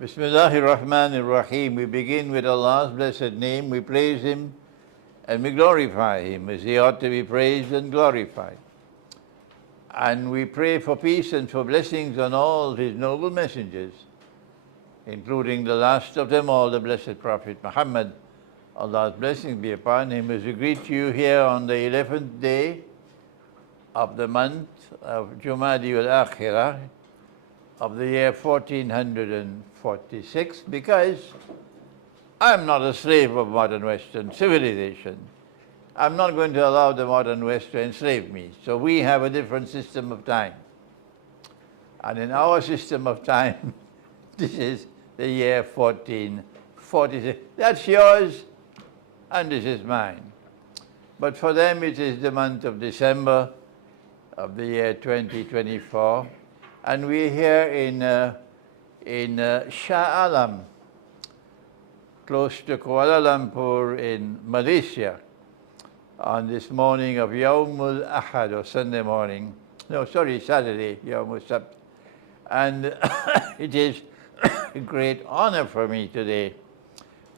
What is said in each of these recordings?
Bismillahir Rahmanir Rahim. We begin with Allah's blessed name. We praise Him and we glorify Him as He ought to be praised and glorified. And we pray for peace and for blessings on all His noble messengers, including the last of them all, the blessed Prophet Muhammad. Allah's blessings be upon him as we greet you here on the 11th day of the month of Jumadi al-Akhirah of the year 1446, because I'm not a slave of modern Western civilization. I'm not going to allow the modern West to enslave me. So we have a different system of time. And in our system of time, this is the year 1446. That's yours, and this is mine. But for them, it is the month of December of the year 2024. And we're here in Shah Alam, close to Kuala Lumpur in Malaysia, on this morning of Yawmul Ahad, or Sunday morning. No, sorry, Saturday, Yawmul Sabt. And it is a great honor for me today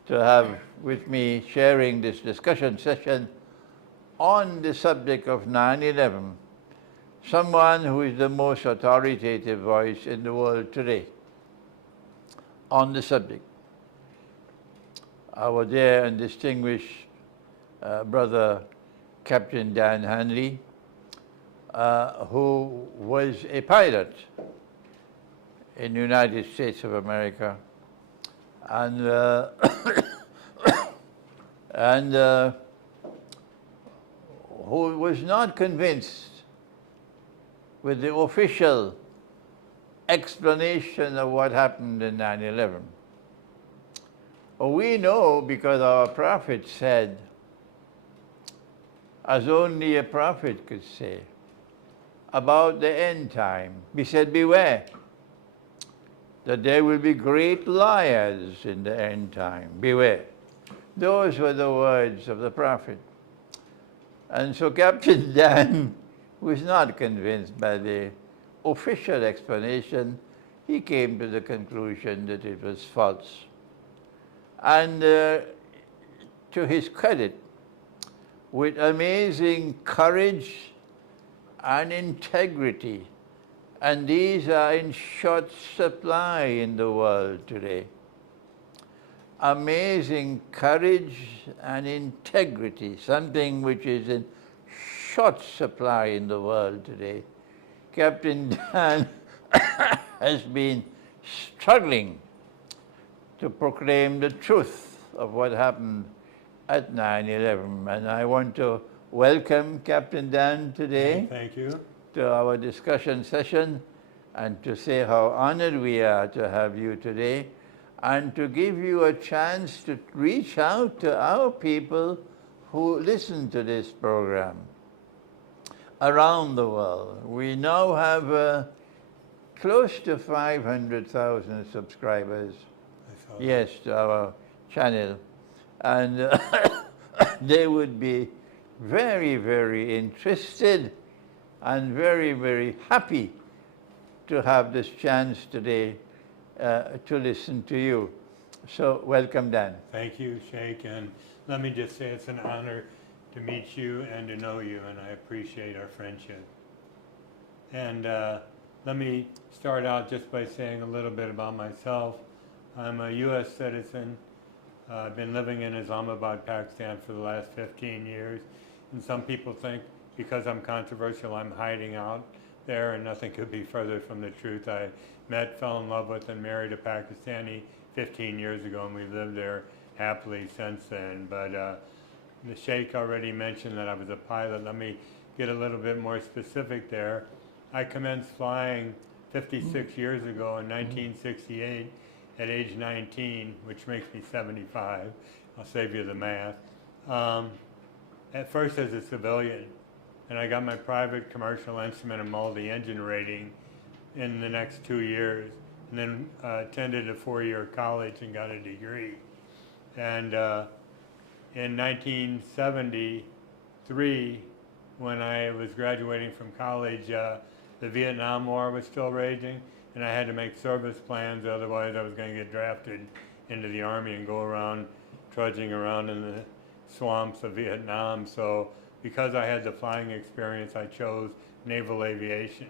to have with me sharing this discussion session on the subject of 9/11. Someone who is the most authoritative voice in the world today on the subject. Our dear and distinguished brother, Captain Dan Hanley, who was a pilot in the United States of America, and who was not convinced with the official explanation of what happened in 9/11. We know because our prophet said, as only a prophet could say, about the end time. He said, beware, that there will be great liars in the end time. Beware. Those were the words of the prophet. And so Captain Dan was not convinced by the official explanation. He came to the conclusion that it was false. And to his credit, with amazing courage and integrity, and these are in short supply in the world today. Amazing courage and integrity, something which is in short supply in the world today. Captain Dan has been struggling to proclaim the truth of what happened at 9/11. And I want to welcome Captain Dan today. Thank you. To our discussion session, and to say how honored we are to have you today, and to give you a chance to reach out to our people who listen to this program around the world. We now have close to 500,000 subscribers, yes, to our channel. And they would be very, very interested and very, very happy to have this chance today to listen to you. So welcome, Dan. Thank you, Sheikh. And let me just say it's an honor to meet you and to know you, and I appreciate our friendship. And let me start out just by saying a little bit about myself. I'm a U.S. citizen. I've been living in Islamabad, Pakistan for the last 15 years. And some people think because I'm controversial, I'm hiding out there, and nothing could be further from the truth. I met, fell in love with, and married a Pakistani 15 years ago, and we've lived there happily since then. But the Sheikh already mentioned that I was a pilot. Let me get a little bit more specific there. I commenced flying 56 years ago in 1968 at age 19, which makes me 75. I'll save you the math. At first as a civilian, and I got my private commercial instrument and multi-engine rating in the next 2 years, and then attended a 4-year college and got a degree. And in 1973, when I was graduating from college, the Vietnam War was still raging, and I had to make service plans, otherwise I was going to get drafted into the Army and go around trudging around in the swamps of Vietnam. So because I had the flying experience, I chose naval aviation.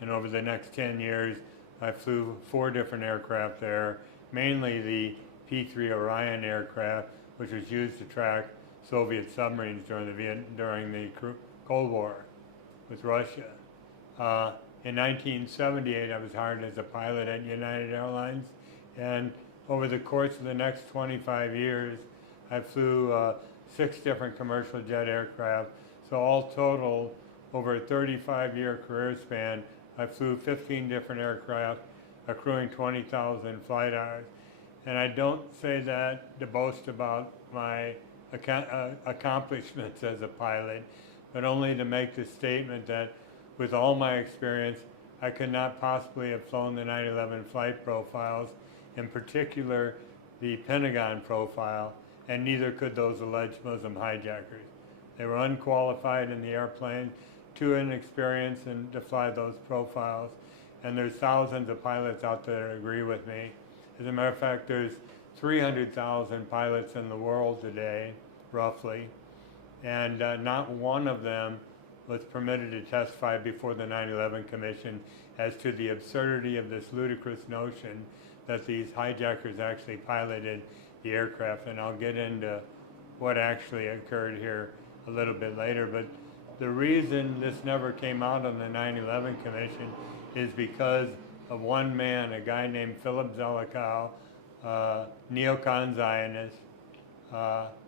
And over the next 10 years, I flew 4 different aircraft there, mainly the P-3 Orion aircraft, which was used to track Soviet submarines during the Cold War with Russia. In 1978, I was hired as a pilot at United Airlines, and over the course of the next 25 years, I flew 6 different commercial jet aircraft. So all total, over a 35-year career span, I flew 15 different aircraft, accruing 20,000 flight hours. And I don't say that to boast about my accomplishments as a pilot, but only to make the statement that with all my experience, I could not possibly have flown the 9/11 flight profiles, in particular the Pentagon profile, and neither could those alleged Muslim hijackers. They were unqualified in the airplane, too inexperienced to fly those profiles, and there's thousands of pilots out there that agree with me. As a matter of fact, there's 300,000 pilots in the world today, roughly, and not one of them was permitted to testify before the 9/11 Commission as to the absurdity of this ludicrous notion that these hijackers actually piloted the aircraft. And I'll get into what actually occurred here a little bit later. But the reason this never came out on the 9/11 Commission is because of one man, a guy named Philip Zelikow, neocon Zionist,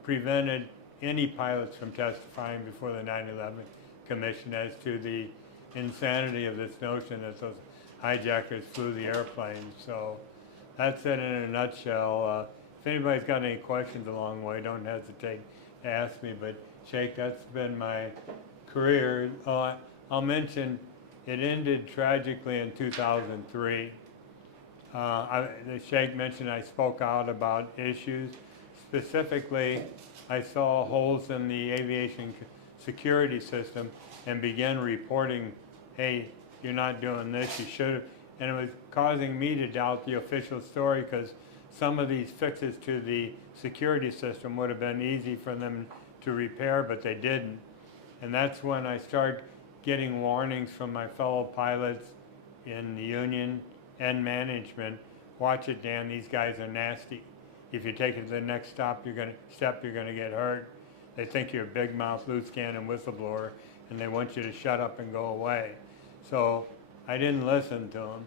prevented any pilots from testifying before the 9/11 Commission as to the insanity of this notion that those hijackers flew the airplane. So that's it in a nutshell. If anybody's got any questions along the way, don't hesitate to ask me. But Sheikh, that's been my career. I'll mention it ended tragically in 2003. The Sheikh mentioned I spoke out about issues. Specifically, I saw holes in the aviation security system and began reporting, hey, you're not doing this, you should have. And it was causing me to doubt the official story, because some of these fixes to the security system would have been easy for them to repair, but they didn't. And that's when I started getting warnings from my fellow pilots in the union and management. Watch it, Dan, these guys are nasty. If you take it to the next step, you're gonna get hurt. They think you're a big mouth, loose cannon whistleblower, and they want you to shut up and go away. So I didn't listen to them.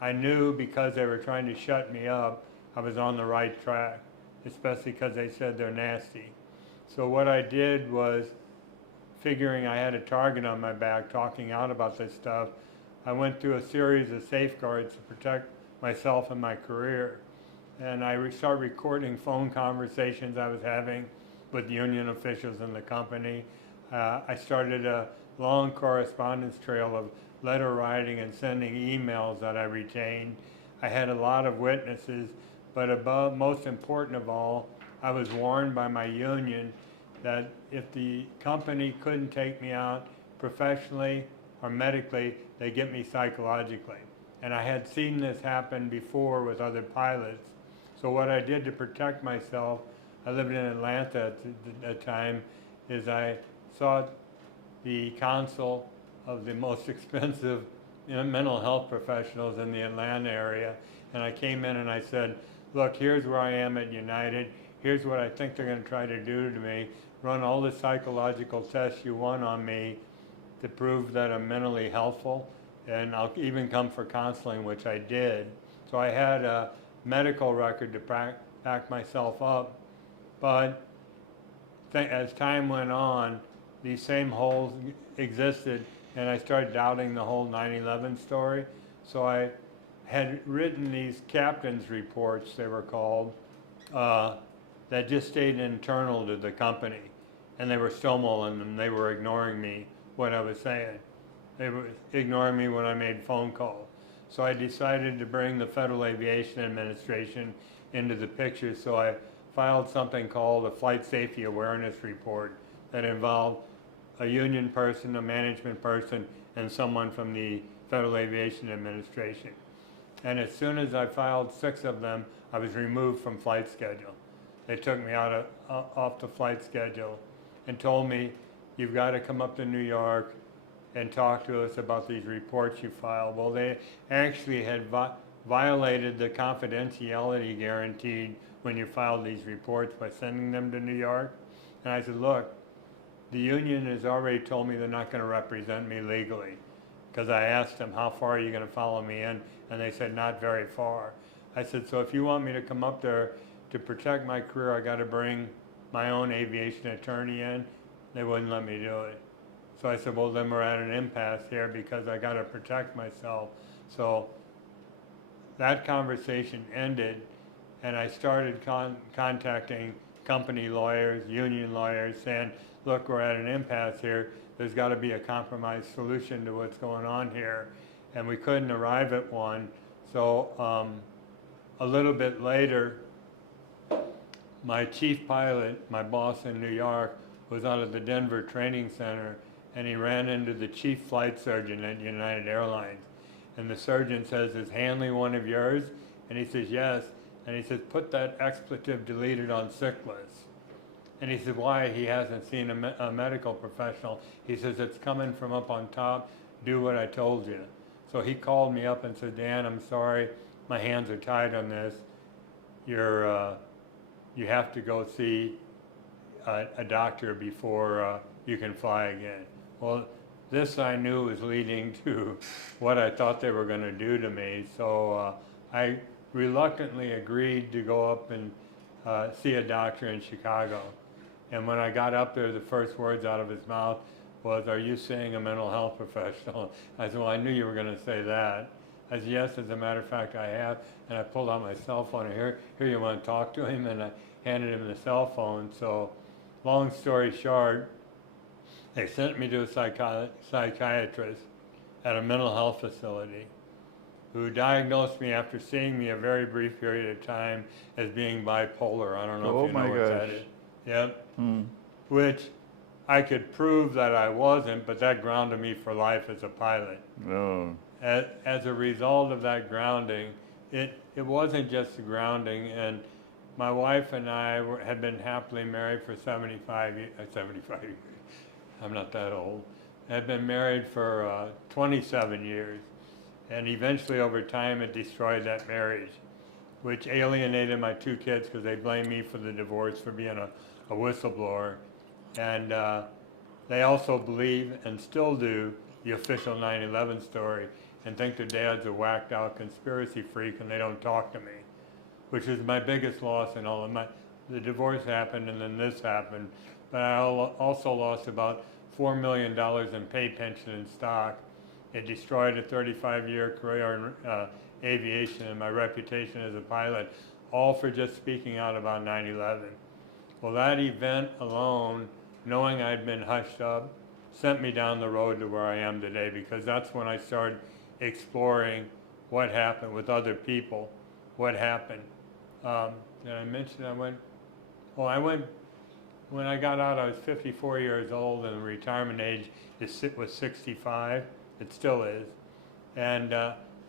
I knew because they were trying to shut me up, I was on the right track, especially because they said they're nasty. So what I did was, figuring I had a target on my back talking out about this stuff, I went through a series of safeguards to protect myself and my career. And I started recording phone conversations I was having with union officials in the company. I started a long correspondence trail of letter writing and sending emails that I retained. I had a lot of witnesses, but most important of all, I was warned by my union that if the company couldn't take me out professionally or medically, they'd get me psychologically. And I had seen this happen before with other pilots. So what I did to protect myself, I lived in Atlanta at the time, is I sought the counsel of the most expensive mental health professionals in the Atlanta area. And I came in and I said, look, here's where I am at United. Here's what I think they're going to try to do to me. Run all the psychological tests you want on me to prove that I'm mentally healthful. And I'll even come for counseling, which I did. So I had a medical record to back myself up. But as time went on, these same holes existed, and I started doubting the whole 9/11 story. So I had written these captain's reports, they were called, that just stayed internal to the company. And they were stonewalling them. They were ignoring me, what I was saying. They were ignoring me when I made phone calls. So I decided to bring the Federal Aviation Administration into the picture. So I filed something called a Flight Safety Awareness Report that involved a union person, a management person, and someone from the Federal Aviation Administration. And as soon as I filed 6 of them, I was removed from flight schedule. They took me off the flight schedule and told me, you've got to come up to New York and talk to us about these reports you filed. Well, they actually had violated the confidentiality guaranteed when you filed these reports by sending them to New York. And I said, look, the union has already told me they're not going to represent me legally. Because I asked them, how far are you going to follow me in? And they said, not very far. I said, so if you want me to come up there to protect my career, I got to bring my own aviation attorney in. They wouldn't let me do it. So I said, well, then we're at an impasse here because I got to protect myself. So that conversation ended, and I started contacting company lawyers, union lawyers, saying, look, we're at an impasse here. There's got to be a compromise solution to what's going on here. And we couldn't arrive at one. So a little bit later, my chief pilot, my boss in New York, was out at the Denver Training Center, and he ran into the chief flight surgeon at United Airlines. And the surgeon says, is Hanley one of yours? And he says, yes. And he says, put that expletive deleted on sick list. And he said, why? He hasn't seen a medical professional. He says, it's coming from up on top. Do what I told you. So he called me up and said, Dan, I'm sorry. My hands are tied on this. You have to go see a doctor before you can fly again. Well, this I knew was leading to what I thought they were going to do to me. So I reluctantly agreed to go up and see a doctor in Chicago. And when I got up there, the first words out of his mouth was, are you seeing a mental health professional? I said, well, I knew you were going to say that. I said, yes, as a matter of fact, I have. And I pulled out my cell phone, and here you want to talk to him? And I handed him the cell phone. So long story short, they sent me to a psychiatrist at a mental health facility who diagnosed me after seeing me a very brief period of time as being bipolar. I don't know if you know what that is. Yep. Which I could prove that I wasn't, but that grounded me for life as a pilot. No. As a result of that grounding, it wasn't just the grounding, and my wife and I had been happily married for 75 years. I'm not that old. Had been married for 27 years, and eventually over time it destroyed that marriage, which alienated my 2 kids because they blamed me for the divorce for being a whistleblower. And they also believe, and still do, the official 9/11 story, and think their dad's a whacked out conspiracy freak and they don't talk to me, which is my biggest loss in all of my, the divorce happened and then this happened, but I also lost about $4 million in pay, pension, and stock. It destroyed a 35-year career in aviation and my reputation as a pilot, all for just speaking out about 9/11. Well, that event alone, knowing I'd been hushed up, sent me down the road to where I am today, because that's when I started exploring what happened with other people, what happened. Did I mention I went, when I got out, I was 54 years old, and the retirement age was 65. It still is. And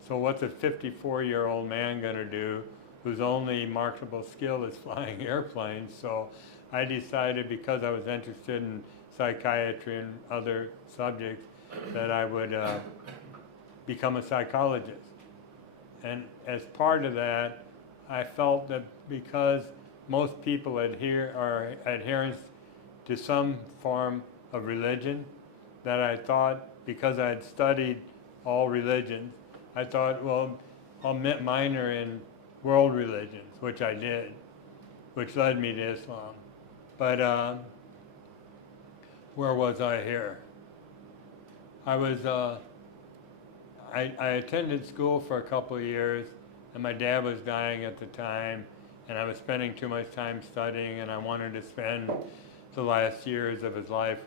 so what's a 54-year-old man going to do whose only marketable skill is flying airplanes? So I decided, because I was interested in psychiatry and other subjects, that I would become a psychologist. And as part of that, I felt that because most people are adherents to some form of religion, that I thought, because I had studied all religions, I thought, well, I'll minor in world religions, which I did, which led me to Islam. But where was I here? I was, I attended school for a couple of years, and my dad was dying at the time, and I was spending too much time studying, and I wanted to spend the last years of his life,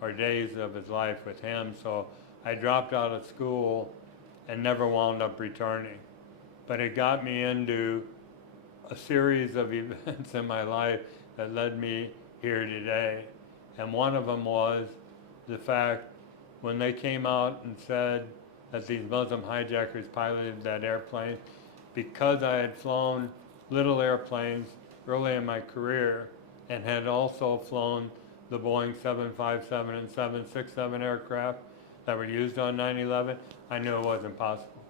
or days of his life, with him. So I dropped out of school and never wound up returning. But it got me into a series of events in my life that led me here today. And one of them was the fact when they came out and said that these Muslim hijackers piloted that airplane because I had flown little airplanes early in my career and had also flown the Boeing 757 and 767 aircraft that were used on 9/11. I knew it wasn't possible.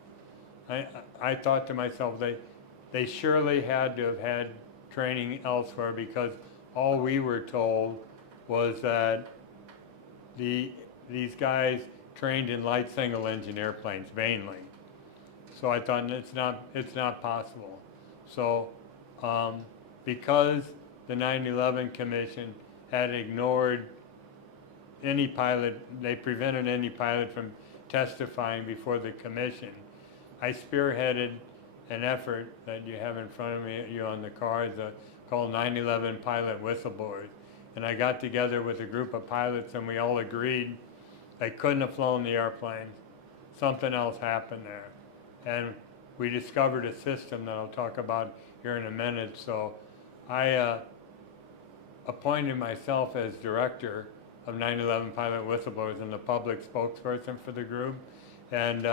I thought to myself, they surely had to have had training elsewhere, because all we were told was that these guys trained in light single engine airplanes mainly. So I thought it's not possible. So because the 9/11 Commission had ignored any pilot, they prevented any pilot from testifying before the commission, I spearheaded an effort that you have in front of you on the cards called 9/11 Pilot Whistleblowers. And I got together with a group of pilots and we all agreed they couldn't have flown the airplanes. Something else happened there. And we discovered a system that I'll talk about here in a minute. So I appointed myself as director of 9/11 Pilot Whistleblowers and the public spokesperson for the group. And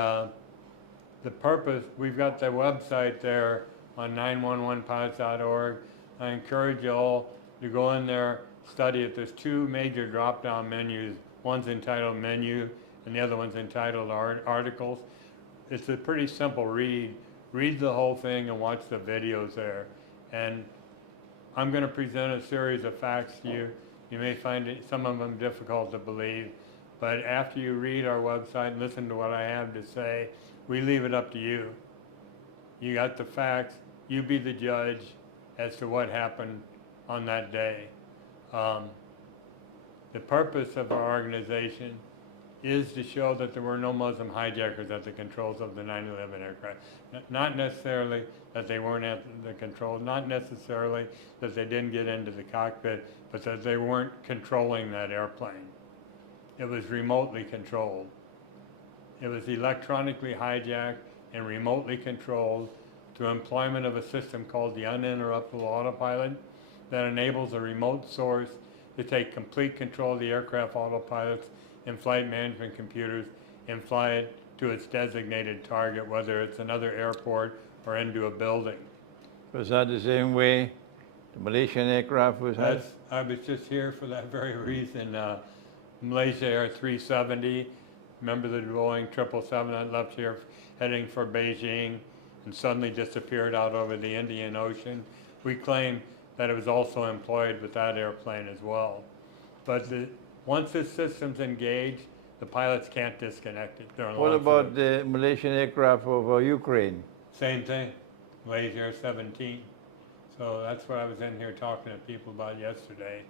the purpose, we've got the website there on 911pilots.org. I encourage you all to go in there, study it. There's two major drop-down menus. One's entitled Menu, and the other one's entitled Articles. It's a pretty simple read. Read the whole thing and watch the videos there. And I'm going to present a series of facts to you. You may find some of them difficult to believe, but after you read our website and listen to what I have to say, we leave it up to you. You got the facts. You be the judge as to what happened on that day. The purpose of our organization is to show that there were no Muslim hijackers at the controls of the 9/11 aircraft. Not necessarily that they weren't at the controls, not necessarily that they didn't get into the cockpit, but that they weren't controlling that airplane. It was remotely controlled. It was electronically hijacked and remotely controlled through employment of a system called the uninterruptible autopilot that enables a remote source to take complete control of the aircraft autopilots and flight management computers and fly it to its designated target, whether it's another airport or into a building. Was that the same way the Malaysian aircraft was had? I was just here for that very reason. Malaysia Air 370, remember the Boeing 777 that left here heading for Beijing and suddenly disappeared out over the Indian Ocean? We claim that it was also employed with that airplane as well. But once this system's engaged, the pilots can't disconnect it. What about the Malaysian aircraft over Ukraine? Same thing, Malaysia Air 17. So that's what I was in here talking to people about yesterday.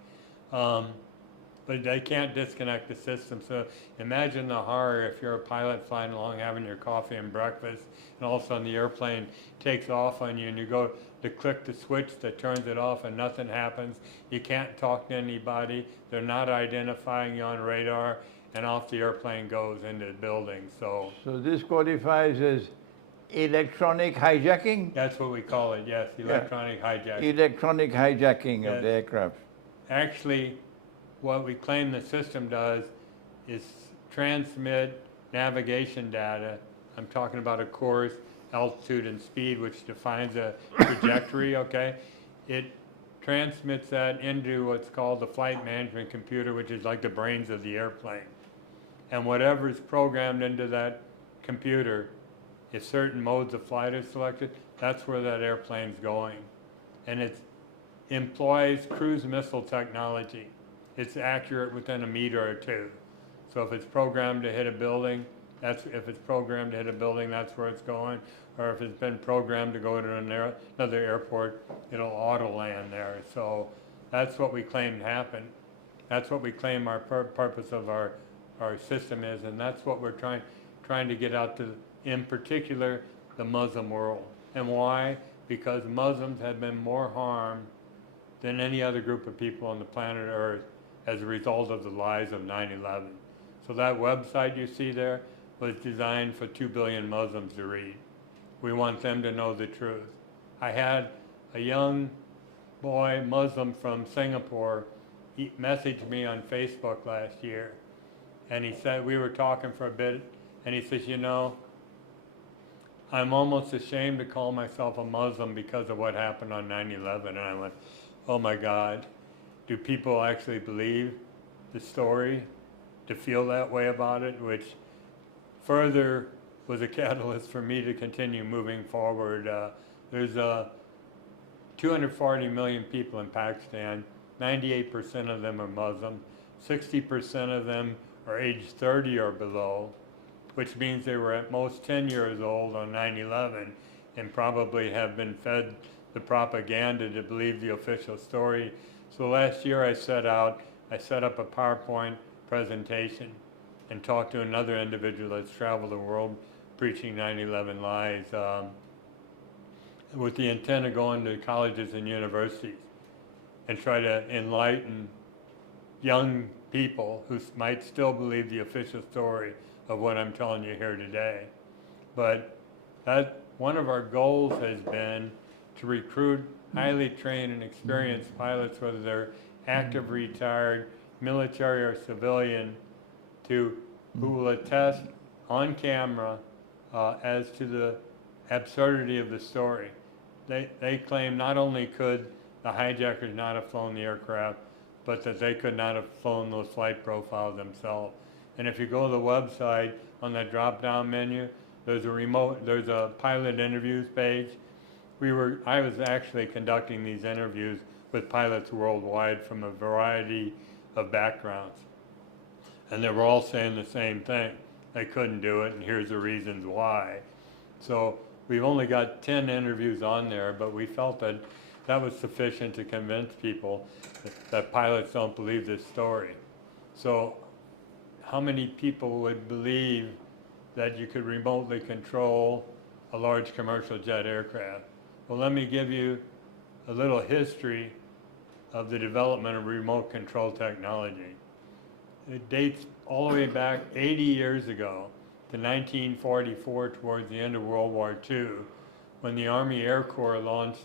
But they can't disconnect the system. So imagine the horror if you're a pilot flying along, having your coffee and breakfast, and all of a sudden the airplane takes off on you and you go to click the switch that turns it off and nothing happens. You can't talk to anybody. They're not identifying you on radar, and off the airplane goes into the building. So this qualifies as electronic hijacking? That's what we call it, yes, electronic hijacking. Electronic hijacking of the aircraft. Actually, what we claim the system does is transmit navigation data. I'm talking about a course, altitude, and speed, which defines a trajectory, okay? It transmits that into what's called the flight management computer, which is like the brains of the airplane. And whatever is programmed into that computer, if certain modes of flight are selected, that's where that airplane's going. And it employs cruise missile technology. It's accurate within a meter or two. So if it's programmed to hit a building, that's where it's going. Or if it's been programmed to go to another airport, it'll auto land there. So that's what we claim happened. That's what we claim our purpose of our system is, and that's what we're trying to get out to, in particular, the Muslim world. And why? Because Muslims have been more harmed than any other group of people on the planet Earth as a result of the lies of 9/11. So that website you see there was designed for 2 billion Muslims to read. We want them to know the truth. I had a young boy, Muslim from Singapore, he messaged me on Facebook last year, and he said, we were talking for a bit, And he says, you know, I'm almost ashamed to call myself a Muslim because of what happened on 9/11. And I went, oh my God, do people actually believe the story, to feel that way about it, which further was a catalyst for me to continue moving forward. There's 240 million people in Pakistan. 98% of them are Muslim. 60% of them are age 30 or below, which means they were at most 10 years old on 9/11 and probably have been fed the propaganda to believe the official story. So last year I set up a PowerPoint presentation and talked to another individual that's traveled the world preaching 9/11 lies with the intent of going to colleges and universities and try to enlighten young people who might still believe the official story of what I'm telling you here today. But that one of our goals has been to recruit highly trained and experienced pilots, whether they're active, retired, military, or civilian, who will attest on camera as to the absurdity of the story. They claim not only could the hijackers not have flown the aircraft, but that they could not have flown those flight profiles themselves. And if you go to the website, on that drop-down menu, there's a pilot interviews page. I was actually conducting these interviews with pilots worldwide from a variety of backgrounds. And they were all saying the same thing. They couldn't do it, and here's the reasons why. So we've only got 10 interviews on there, but we felt that that was sufficient to convince people that pilots don't believe this story. So how many people would believe that you could remotely control a large commercial jet aircraft? Well, let me give you a little history of the development of remote control technology. It dates all the way back 80 years ago to 1944, towards the end of World War II, when the Army Air Corps launched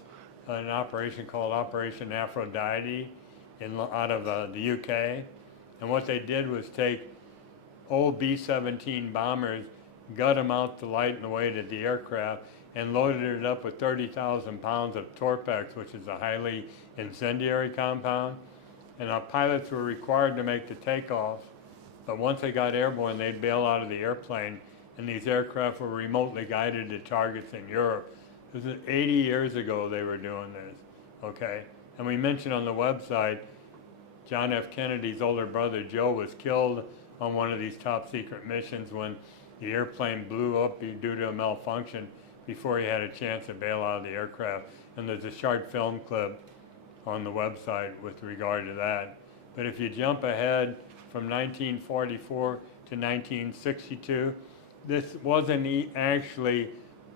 an operation called Operation Aphrodite out of the UK. And what they did was take old B-17 bombers, gut them out to lighten the weight of the aircraft, and loaded it up with 30,000 pounds of Torpex, which is a highly incendiary compound. And our pilots were required to make the takeoffs, but once they got airborne, they'd bail out of the airplane, and these aircraft were remotely guided to targets in Europe. This is 80 years ago they were doing this, okay? And we mentioned on the website, John F. Kennedy's older brother, Joe, was killed on one of these top secret missions when the airplane blew up due to a malfunction before he had a chance to bail out of the aircraft. And there's a short film clip on the website with regard to that. But if you jump ahead from 1944 to 1962, this wasn't actually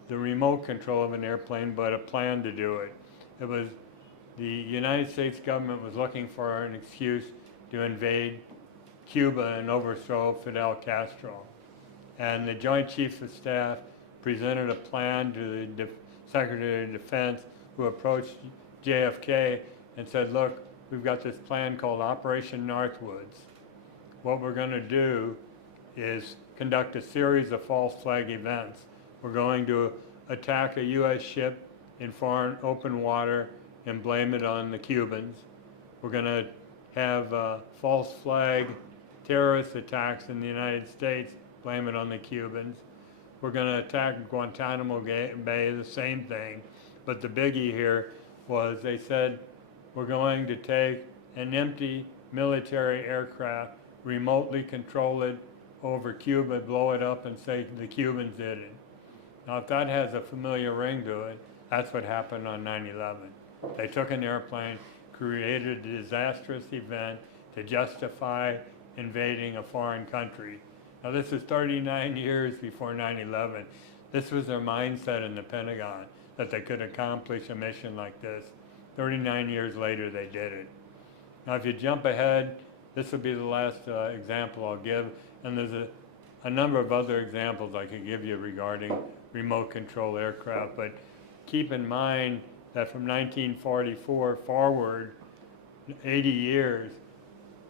the remote control of an airplane, but a plan to do it. It was the United States government was looking for an excuse to invade Cuba and overthrow Fidel Castro. And the Joint Chiefs of Staff presented a plan to the Secretary of Defense, who approached JFK and said, look, we've got this plan called Operation Northwoods. What we're going to do is conduct a series of false flag events. We're going to attack a U.S. ship in foreign open water and blame it on the Cubans. We're going to have false flag terrorist attacks in the United States, blame it on the Cubans. We're going to attack Guantanamo Bay, the same thing. But the biggie here was they said, we're going to take an empty military aircraft, remotely control it over Cuba, blow it up, and say the Cubans did it. Now, if that has a familiar ring to it, that's what happened on 9/11. They took an airplane, created a disastrous event to justify invading a foreign country. Now, this is 39 years before 9/11. This was their mindset in the Pentagon, that they could accomplish a mission like this. 39 years later, they did it. Now, if you jump ahead, this will be the last example I'll give, and there's a number of other examples I could give you regarding remote control aircraft, but keep in mind that from 1944 forward, 80 years,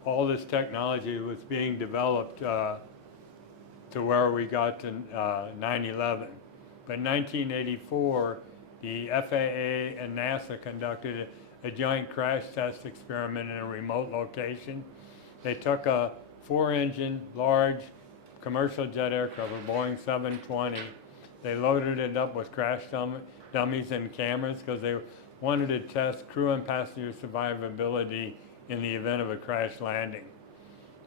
all this technology was being developed to where we got to 9/11. But in 1984, the FAA and NASA conducted a joint crash test experiment in a remote location. They took a 4-engine, large commercial jet aircraft, a Boeing 720. They loaded it up with crash dummies and cameras because they wanted to test crew and passenger survivability in the event of a crash landing.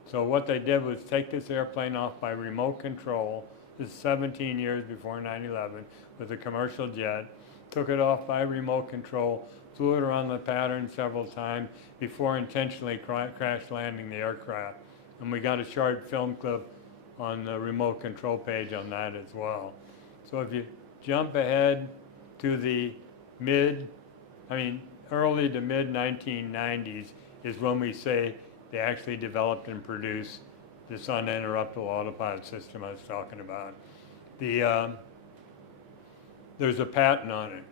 So what they did was take this airplane off by remote control. This is 17 years before 9/11 with a commercial jet. Took it off by remote control, flew it around the pattern several times before intentionally crash landing the aircraft. And we got a short film clip on the remote control page on that as well. So if you jump ahead to the early to mid 1990s is when we say they actually developed and produced this uninterruptible autopilot system I was talking about. There's a patent on it.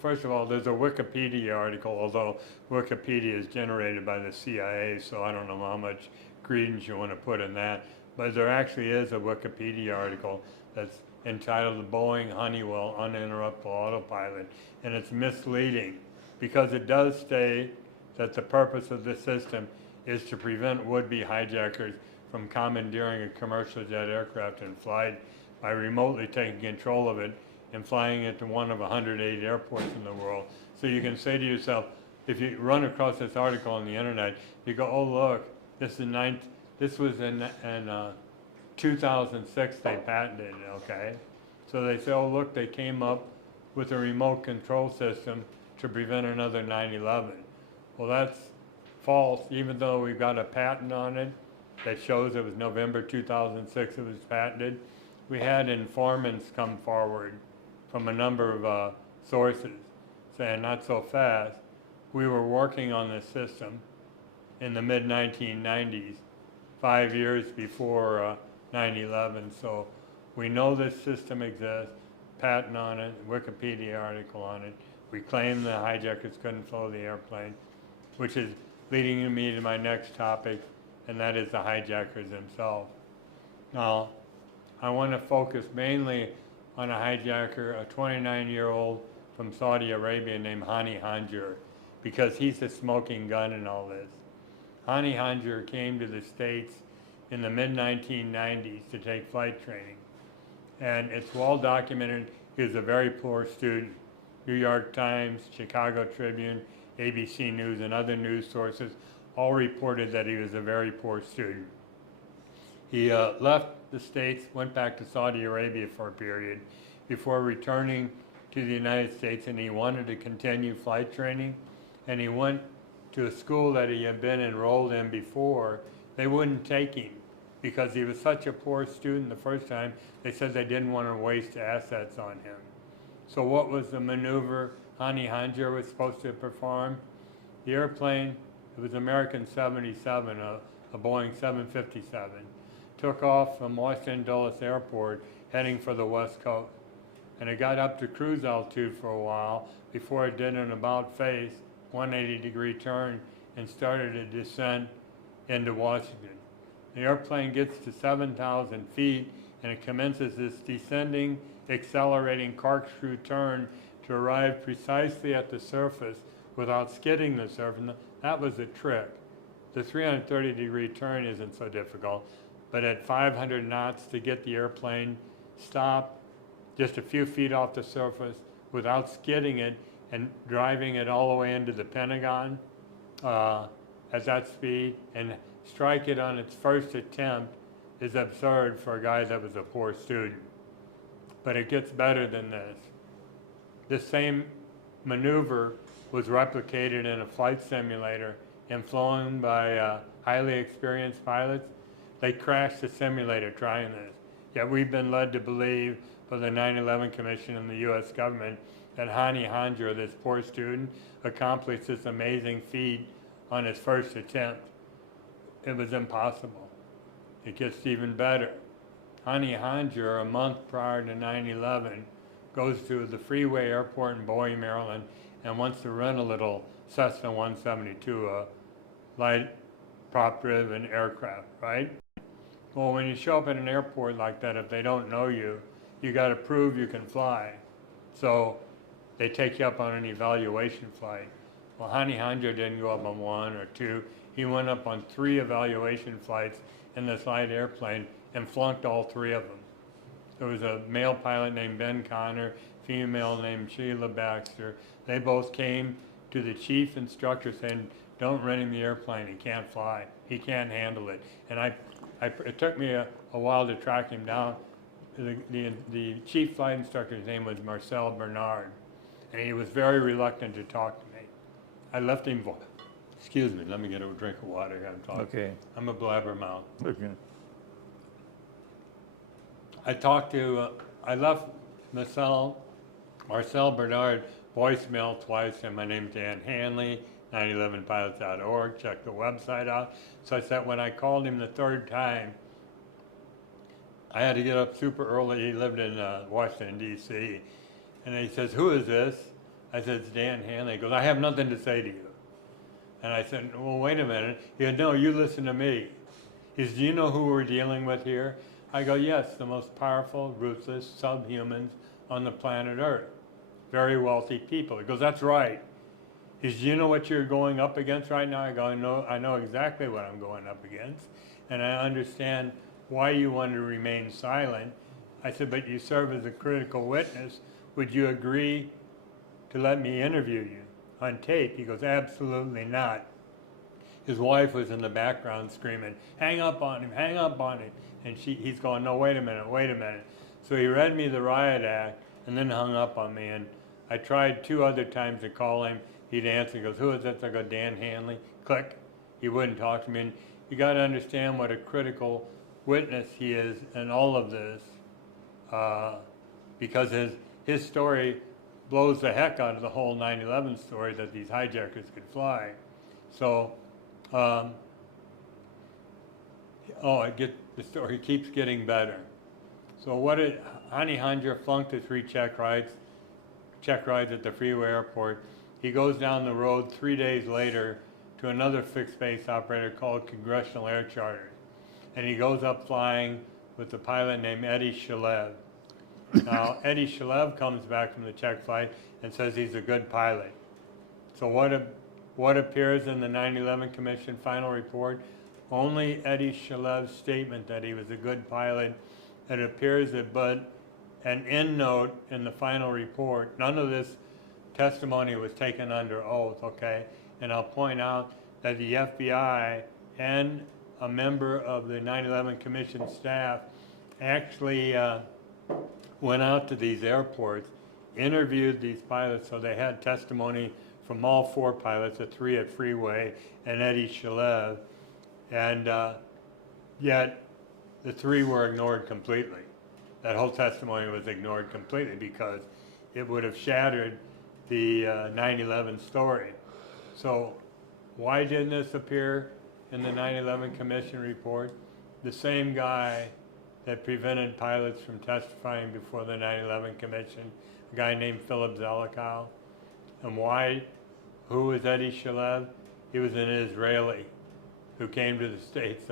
First of all, there's a Wikipedia article, although Wikipedia is generated by the CIA, so I don't know how much credence you want to put in that. But there actually is a Wikipedia article that's entitled Boeing Honeywell Uninterruptible Autopilot, and it's misleading because it does state that the purpose of this system is to prevent would-be hijackers from commandeering a commercial jet aircraft in flight by remotely taking control of it and flying it to one of 108 airports in the world. So you can say to yourself, if you run across this article on the internet, you go, oh look, this was in 2006 they patented it, okay? So they say, oh look, they came up with a remote control system to prevent another 9/11. Well, that's false, even though we've got a patent on it that shows it was November 2006 it was patented. We had informants come forward from a number of sources saying, not so fast. We were working on this system in the mid-1990s, 5 years before 9/11. So we know this system exists, patent on it, Wikipedia article on it. We claim the hijackers couldn't fly the airplane, which is leading me to my next topic, and that is the hijackers themselves. Now, I want to focus mainly on a hijacker, a 29-year-old from Saudi Arabia named Hani Hanjour, because he's the smoking gun in all this. Hani Hanjour came to the States in the mid-1990s to take flight training, and it's well documented he was a very poor student. New York Times, Chicago Tribune, ABC News, and other news sources all reported that he was a very poor student. He left the States, went back to Saudi Arabia for a period before returning to the United States, and he wanted to continue flight training, and he went to a school that he had been enrolled in before. They wouldn't take him because he was such a poor student the first time. They said they didn't want to waste assets on him. So what was the maneuver Hani Hanjour was supposed to perform? The airplane, it was American 77, a Boeing 757, took off from Washington Dulles Airport heading for the West Coast. And it got up to cruise altitude for a while before it did an about-face 180-degree turn and started a descent into Washington. The airplane gets to 7,000 feet and it commences this descending, accelerating corkscrew turn to arrive precisely at the surface without skidding the surface. That was the trick. The 330-degree turn isn't so difficult, but at 500 knots to get the airplane stopped just a few feet off the surface without skidding it and driving it all the way into the Pentagon at that speed and strike it on its first attempt is absurd for a guy that was a poor student. But it gets better than this. This same maneuver was replicated in a flight simulator and flown by highly experienced pilots. They crashed the simulator trying this. Yet we've been led to believe by the 9/11 Commission and the U.S. government that Hani Hanjour, this poor student, accomplished this amazing feat on his first attempt. It was impossible. It gets even better. Hani Hanjour, a month prior to 9/11, goes to the Freeway Airport in Bowie, Maryland, and wants to rent a little Cessna 172, a light prop-driven aircraft, right? Well, when you show up at an airport like that, if they don't know you, you got to prove you can fly. So they take you up on an evaluation flight. Well, Hani Hanjour didn't go up on one or two. He went up on 3 evaluation flights in this light airplane and flunked all 3 of them. There was a male pilot named Ben Connor, female named Sheila Baxter. They both came to the chief instructor saying, don't rent him the airplane, he can't fly, he can't handle it. And it took me a while to track him down. The chief flight instructor's name was Marcel Bernard, and he was very reluctant to talk to me. I left him, excuse me, let me get a drink of water here, I'm talking. Okay. I'm a blabbermouth. Okay. I left Marcel Bernard voicemail twice, and my name's Dan Hanley, 911pilots.org, check the website out. Such that when I called him the 3rd time, I had to get up super early. He lived in Washington, D.C. And he says, who is this? I said, it's Dan Hanley. He goes, I have nothing to say to you. And I said, well, wait a minute. He goes, no, you listen to me. He says, do you know who we're dealing with here? I go, yes, the most powerful, ruthless subhumans on the planet Earth. Very wealthy people. He goes, that's right. He says, do you know what you're going up against right now? I go, no, I know exactly what I'm going up against. And I understand why you want to remain silent. I said, but you serve as a critical witness. Would you agree to let me interview you on tape? He goes, absolutely not. His wife was in the background screaming, hang up on him, hang up on him. And he's going, no, wait a minute, wait a minute. So he read me the riot act and then hung up on me. And I tried 2 other times to call him. He'd answer. He goes, who is this? I go, Dan Hanley. Click. He wouldn't talk to me. And you got to understand what a critical witness he is in all of this, because his story blows the heck out of the whole 9/11 story that these hijackers could fly. So, the story keeps getting better. So Hani Hanjour flunked the 3 check rides at the freeway airport. He goes down the road 3 days later to another fixed base operator called Congressional Air Charter. And he goes up flying with a pilot named Eddie Shalev. Now, Eddie Shalev comes back from the check flight and says he's a good pilot. So what appears in the 9/11 Commission final report? Only Eddie Shalev's statement that he was a good pilot. It appears that but an end note in the final report. None of this testimony was taken under oath, okay? And I'll point out that the FBI and a member of the 9/11 Commission staff actually went out to these airports, interviewed these pilots, so they had testimony from all 4 pilots, the 3 at Freeway and Eddie Shalev, and yet the 3 were ignored completely. That whole testimony was ignored completely because it would have shattered the 9/11 story. So why didn't this appear in the 9/11 Commission report? The same guy that prevented pilots from testifying before the 9/11 Commission, a guy named Philip Zelikow. And who was Eddie Shalev? He was an Israeli who came to the States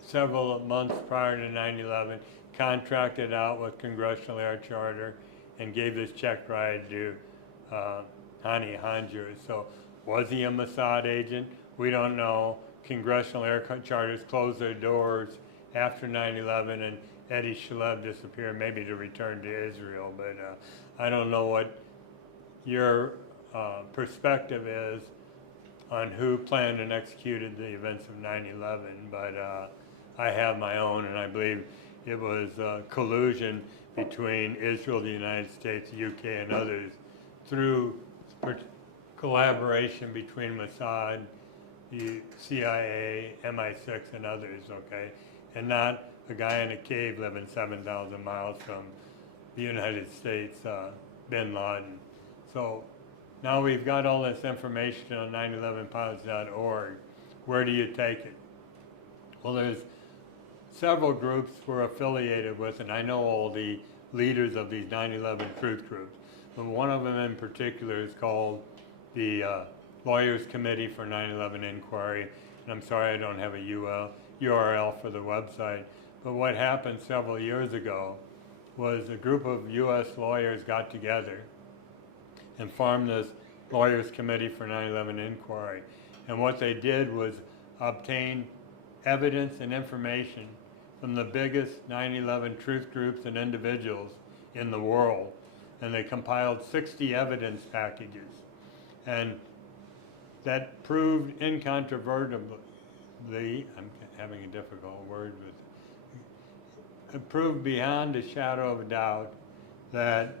several months prior to 9/11, contracted out with Congressional Air Charter, and gave this check ride to Hani Hanjour. So was he a Mossad agent? We don't know. Congressional Air Charters closed their doors after 9/11, and Eddie Shalev disappeared, maybe to return to Israel. But I don't know what your perspective is on who planned and executed the events of 9/11, but I have my own, and I believe it was collusion between Israel, the United States, the UK, and others through collaboration between Mossad, the CIA, MI6, and others, okay? And not a guy in a cave living 7,000 miles from the United States, bin Laden. So now we've got all this information on 911pilots.org. Where do you take it? Well, there's several groups we're affiliated with, and I know all the leaders of these 9/11 truth groups. But one of them in particular is called the Lawyers Committee for 9/11 Inquiry. And I'm sorry I don't have a URL for the website. But what happened several years ago was a group of U.S. lawyers got together and formed this Lawyers Committee for 9/11 Inquiry. And what they did was obtain evidence and information from the biggest 9/11 truth groups and individuals in the world. And they compiled 60 evidence packages. And that proved incontrovertibly, I'm having a difficult word with it proved beyond a shadow of a doubt that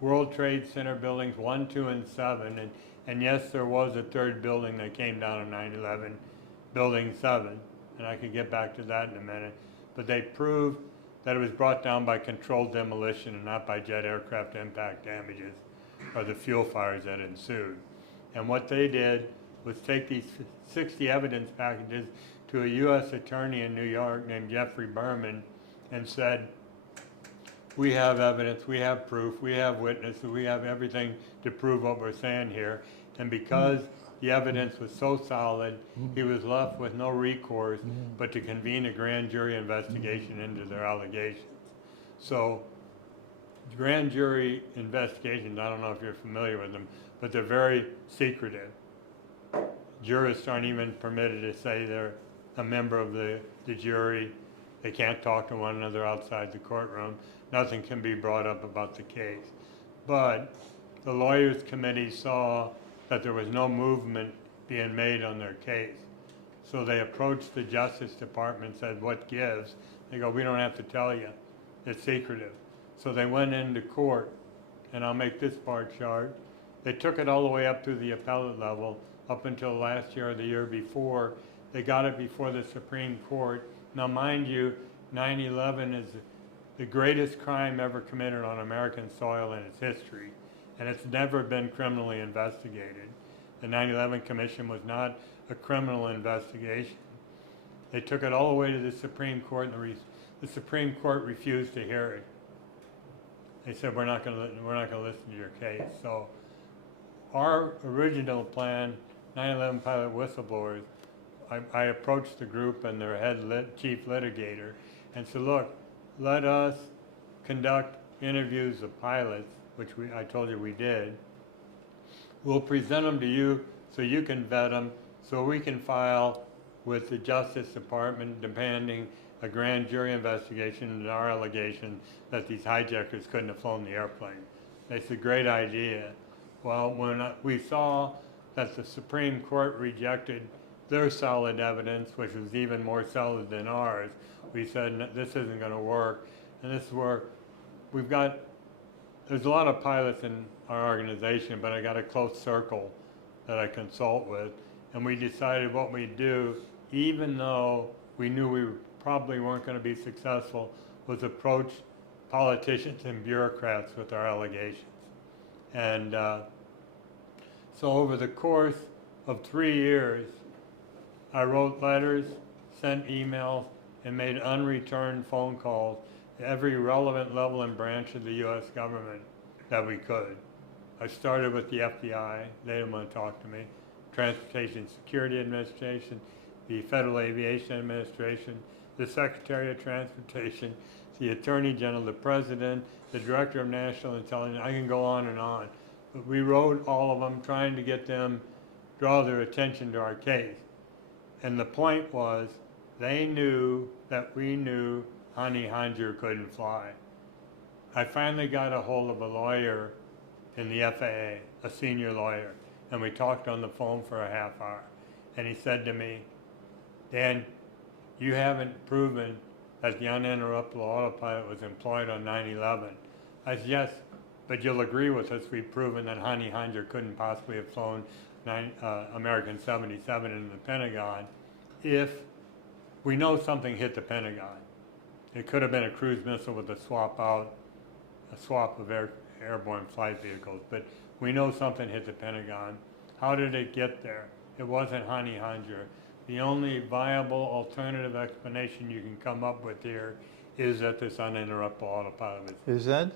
World Trade Center buildings 1, 2, and 7, and yes, there was a third building that came down on 9/11, building 7, and I could get back to that in a minute, but they proved that it was brought down by controlled demolition and not by jet aircraft impact damages or the fuel fires that ensued. And what they did was take these 60 evidence packages to a U.S. attorney in New York named Jeffrey Berman and said, we have evidence, we have proof, we have witnesses, we have everything to prove what we're saying here. And because the evidence was so solid, he was left with no recourse but to convene a grand jury investigation into their allegations. So grand jury investigations, I don't know if you're familiar with them, but they're very secretive. Jurists aren't even permitted to say they're a member of the jury. They can't talk to one another outside the courtroom. Nothing can be brought up about the case. But the Lawyers Committee saw that there was no movement being made on their case. So they approached the Justice Department and said, what gives? They go, we don't have to tell you. It's secretive. So they went into court, and I'll make this part short. They took it all the way up to the appellate level, up until last year or the year before. They got it before the Supreme Court. Now, mind you, 9/11 is the greatest crime ever committed on American soil in its history, and it's never been criminally investigated. The 9/11 Commission was not a criminal investigation. They took it all the way to the Supreme Court, and the Supreme Court refused to hear it. They said, we're not going to listen to your case. So our original plan, 9/11 Pilot Whistleblowers, I approached the group and their chief litigator and said, look, let us conduct interviews of pilots, which I told you we did. We'll present them to you so you can vet them, so we can file with the Justice Department demanding a grand jury investigation into our allegation that these hijackers couldn't have flown the airplane. They said, great idea. Well, when we saw that the Supreme Court rejected their solid evidence, which was even more solid than ours, we said, this isn't going to work. And this is where there's a lot of pilots in our organization, but I got a close circle that I consult with. And we decided what we'd do, even though we knew we probably weren't going to be successful, was approach politicians and bureaucrats with our allegations. And so over the course of 3 years, I wrote letters, sent emails, and made unreturned phone calls to every relevant level and branch of the U.S. government that we could. I started with the FBI, they didn't want to talk to me, Transportation Security Administration, the Federal Aviation Administration, the Secretary of Transportation, the Attorney General, the President, the Director of National Intelligence. I can go on and on. But we wrote all of them trying to get them, draw their attention to our case. And the point was, they knew that we knew Hani Hanjour couldn't fly. I finally got a hold of a lawyer in the FAA, a senior lawyer, and we talked on the phone for a half hour. And he said to me, Dan, you haven't proven that the uninterruptible autopilot was employed on 9/11. I said, yes, but you'll agree with us, we've proven that Hani Hanjour couldn't possibly have flown American 77 into the Pentagon if we know something hit the Pentagon. It could have been a cruise missile with a swap of airborne flight vehicles, but we know something hit the Pentagon. How did it get there? It wasn't Hani Hanjour. The only viable alternative explanation you can come up with here is that this uninterruptible autopilot was... Is that?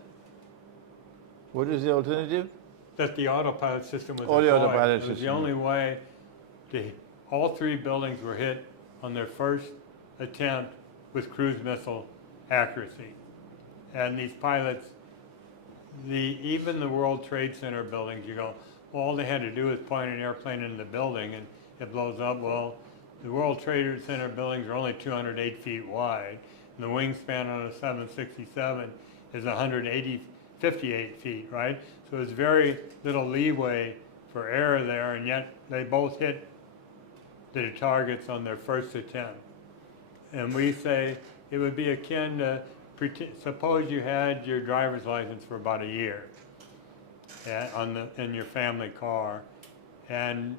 What is the alternative? That the autopilot system was the autopilot It was system. the only way all 3 buildings were hit on their first attempt with cruise missile accuracy. And these pilots, even the World Trade Center buildings, you go, well, all they had to do was point an airplane into the building and it blows up. Well, the World Trade Center buildings are only 208 feet wide, and the wingspan on a 767 is 58 feet, right? So there's very little leeway for error there, and yet they both hit the targets on their first attempt. And we say it would be akin to, suppose you had your driver's license for about a year in your family car, and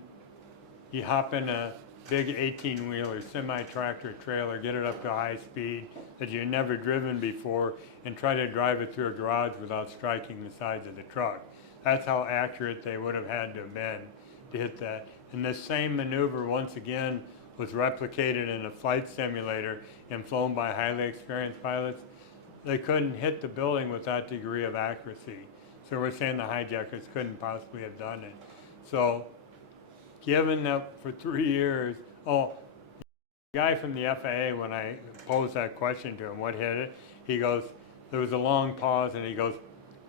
you hop in a big 18-wheeler, semi-tractor trailer, get it up to high speed that you've never driven before, and try to drive it through a garage without striking the sides of the truck. That's how accurate they would have had to have been to hit that. And this same maneuver, once again, was replicated in a flight simulator and flown by highly experienced pilots. They couldn't hit the building with that degree of accuracy. So we're saying the hijackers couldn't possibly have done it. So given that for 3 years, the guy from the FAA, when I posed that question to him, what hit it, he goes, there was a long pause and he goes,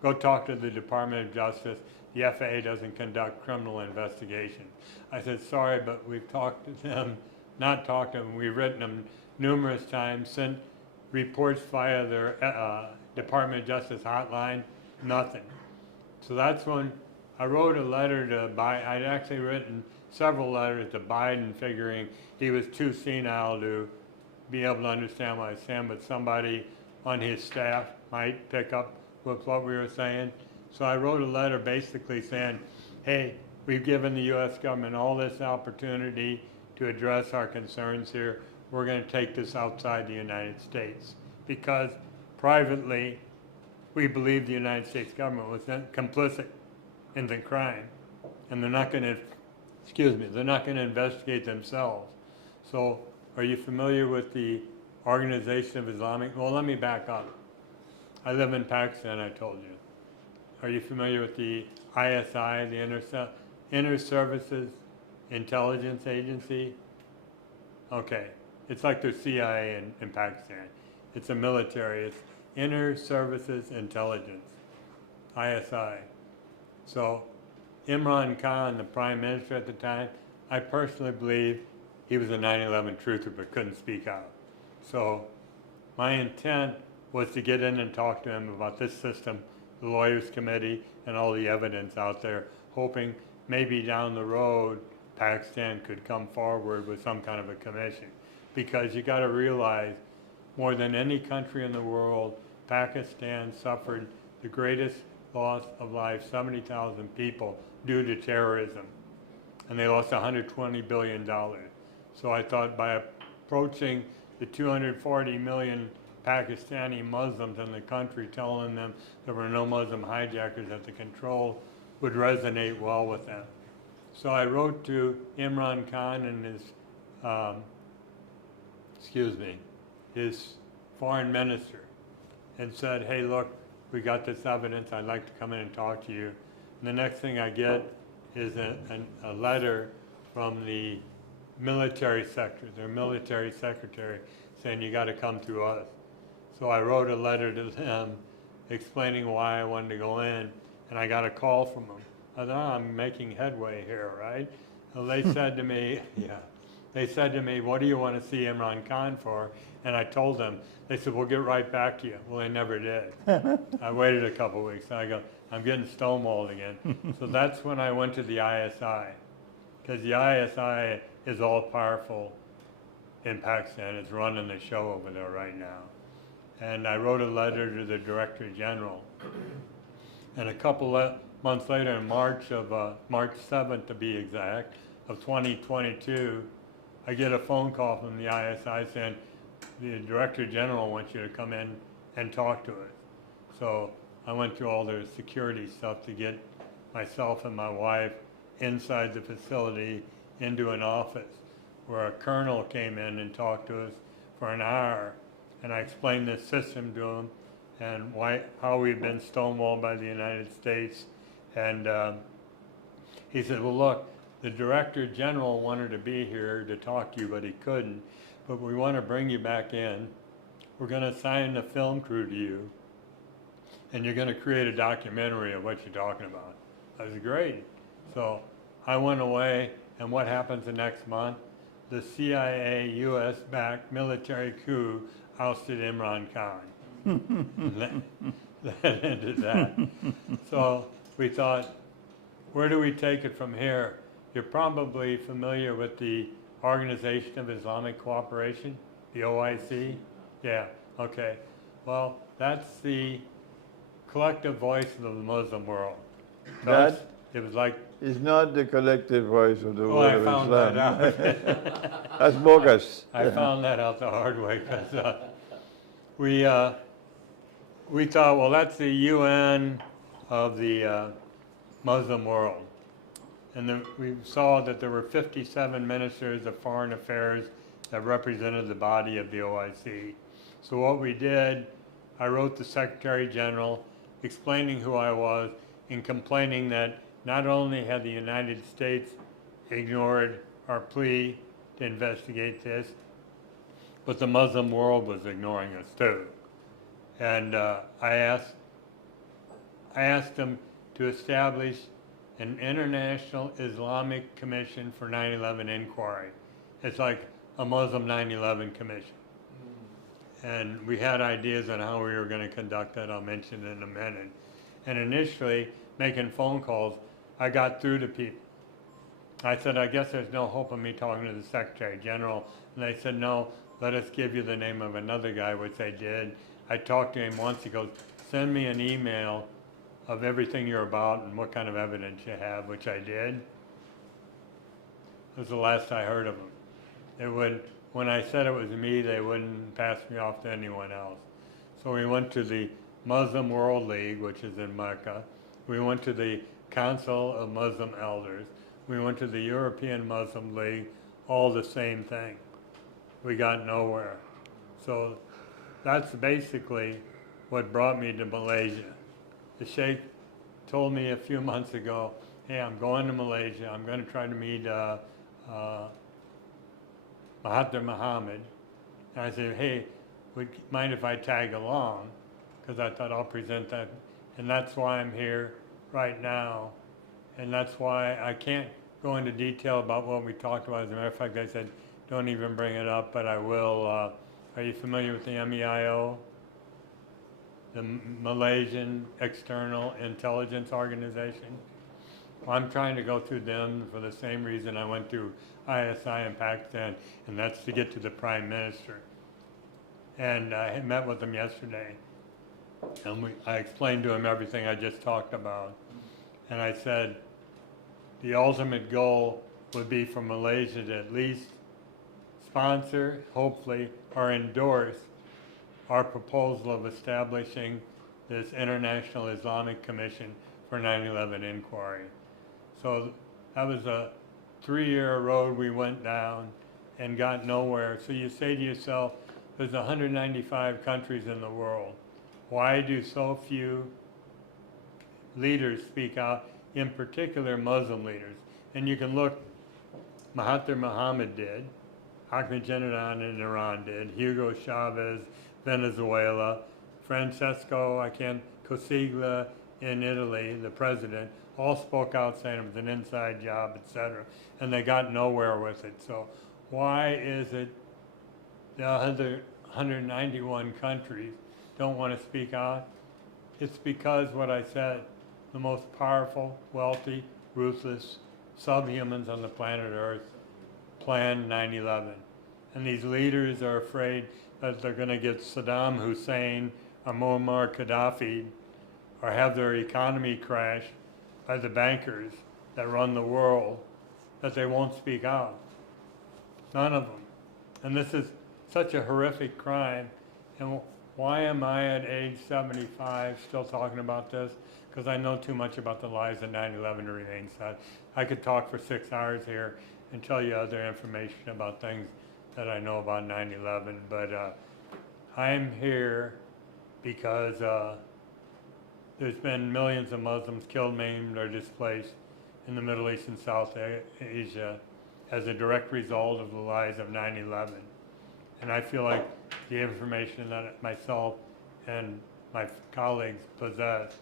go talk to the Department of Justice. The FAA doesn't conduct criminal investigations. I said, sorry, but we've talked to them, not talked to them, we've written them numerous times, sent reports via their Department of Justice hotline, nothing. So that's when I wrote a letter to Biden. I'd actually written several letters to Biden figuring he was too senile to be able to understand what I was saying, but somebody on his staff might pick up with what we were saying. So I wrote a letter basically saying, hey, we've given the U.S. government all this opportunity to address our concerns here. We're going to take this outside the United States because privately we believe the United States government was complicit in the crime, and they're not going to, they're not going to investigate themselves. So are you familiar with the Organization of Islamic? Well, let me back up. I live in Pakistan, I told you. Are you familiar with the ISI, the Inter-Services Intelligence Agency? Okay, it's like the CIA in Pakistan. It's a military, it's Inter-Services Intelligence, ISI. So Imran Khan, the prime minister at the time, I personally believe he was a 9/11 truther but couldn't speak out. So my intent was to get in and talk to him about this system, the Lawyers Committee, and all the evidence out there, hoping maybe down the road Pakistan could come forward with some kind of a commission. Because you got to realize, more than any country in the world, Pakistan suffered the greatest loss of life, 70,000 people, due to terrorism. And they lost $120 billion. So I thought by approaching the 240 million Pakistani Muslims in the country, telling them there were no Muslim hijackers at the control, would resonate well with them. So I wrote to Imran Khan and his foreign minister and said, hey, look, we got this evidence, I'd like to come in and talk to you. And the next thing I get is a letter from the military sector, their military secretary, saying you got to come to us. So I wrote a letter to them explaining why I wanted to go in, and I got a call from them. I thought, oh, I'm making headway here, right? Well, they said to me, they said to me, what do you want to see Imran Khan for? And I told them. They said, we'll get right back to you. Well, they never did. I waited a couple of weeks. I go, I'm getting stonewalled again. So that's when I went to the ISI, because the ISI is all powerful in Pakistan. It's running the show over there right now. And I wrote a letter to the Director General. And a couple of months later, in March 7th to be exact, of 2022, I get a phone call from the ISI saying, the Director General wants you to come in and talk to us. So I went through all their security stuff to get myself and my wife inside the facility into an office where a colonel came in and talked to us for an hour. And I explained this system to him and how we've been stonewalled by the United States. And he said, well, look, the Director General wanted to be here to talk to you, but he couldn't. but we want to bring you back in. We're going to assign a film crew to you, and you're going to create a documentary of what you're talking about. I was great. So I went away, and what happens the next month? The CIA U.S.-backed military coup ousted Imran Khan. that ended that. So we thought, where do we take it from here? You're probably familiar with the Organization of Islamic Cooperation, the OIC? Yeah, okay. Well, that's the collective voice of the Muslim world. That it was like... is not the collective voice of the Oh, world I of found Islam. that out. That's bogus. I found that out the hard way because we thought, well, that's the UN of the Muslim world. And we saw that there were 57 ministers of foreign affairs that represented the body of the OIC. So what we did, I wrote the Secretary General explaining who I was and complaining that not only had the United States ignored our plea to investigate this, but the Muslim world was ignoring us too. And I asked them to establish an International Islamic Commission for 9/11 inquiry. It's like a Muslim 9/11 commission. And we had ideas on how we were going to conduct that. I'll mention it in a minute. And initially, making phone calls, I got through to people. I said, I guess there's no hope of me talking to the Secretary General. And they said, no, let us give you the name of another guy, which they did. I talked to him once. He goes, send me an email of everything you're about and what kind of evidence you have, which I did. That was the last I heard of him. When I said it was me, they wouldn't pass me off to anyone else. So we went to the Muslim World League, which is in Mecca. We went to the Council of Muslim Elders. We went to the European Muslim League, all the same thing. We got nowhere. So that's basically what brought me to Malaysia. The Sheikh told me a few months ago, hey, I'm going to Malaysia. I'm going to try to meet Mahathir Mohamad. And I said, hey, would you mind if I tag along? Because I thought I'll present that. And that's why I'm here right now. And that's why I can't go into detail about what we talked about. As a matter of fact, I said, don't even bring it up, but I will. Are you familiar with the MEIO? The Malaysian External Intelligence Organization? Well, I'm trying to go through them for the same reason I went through ISI in Pakistan, and that's to get to the Prime Minister. And I had met with him yesterday, and I explained to him everything I just talked about. And I said, the ultimate goal would be for Malaysia to at least sponsor, hopefully, or endorse our proposal of establishing this International Islamic Commission for 9/11 inquiry. So that was a 3-year road we went down and got nowhere. So you say to yourself, there's 195 countries in the world. Why do so few leaders speak out, in particular Muslim leaders? And you can look, Mahathir Mohamad did, Ahmadinejad in Iran did, Hugo Chavez, Venezuela, Francesco Cosiglia in Italy, the president, all spoke out saying it was an inside job, etc. And they got nowhere with it. So why is it the other 191 countries don't want to speak out? It's because what I said, the most powerful, wealthy, ruthless subhumans on the planet Earth planned 9/11. And these leaders are afraid that they're going to get Saddam Hussein or Muammar Gaddafi or have their economy crash by the bankers that run the world, that they won't speak out. None of them. And this is such a horrific crime. And why am I at age 75 still talking about this? Because I know too much about the lies of 9/11 to remain silent. I could talk for 6 hours here and tell you other information about things that I know about 9/11, but I'm here because there's been millions of Muslims killed, maimed, or displaced in the Middle East and South Asia as a direct result of the lies of 9/11. And I feel like the information that myself and my colleagues possess,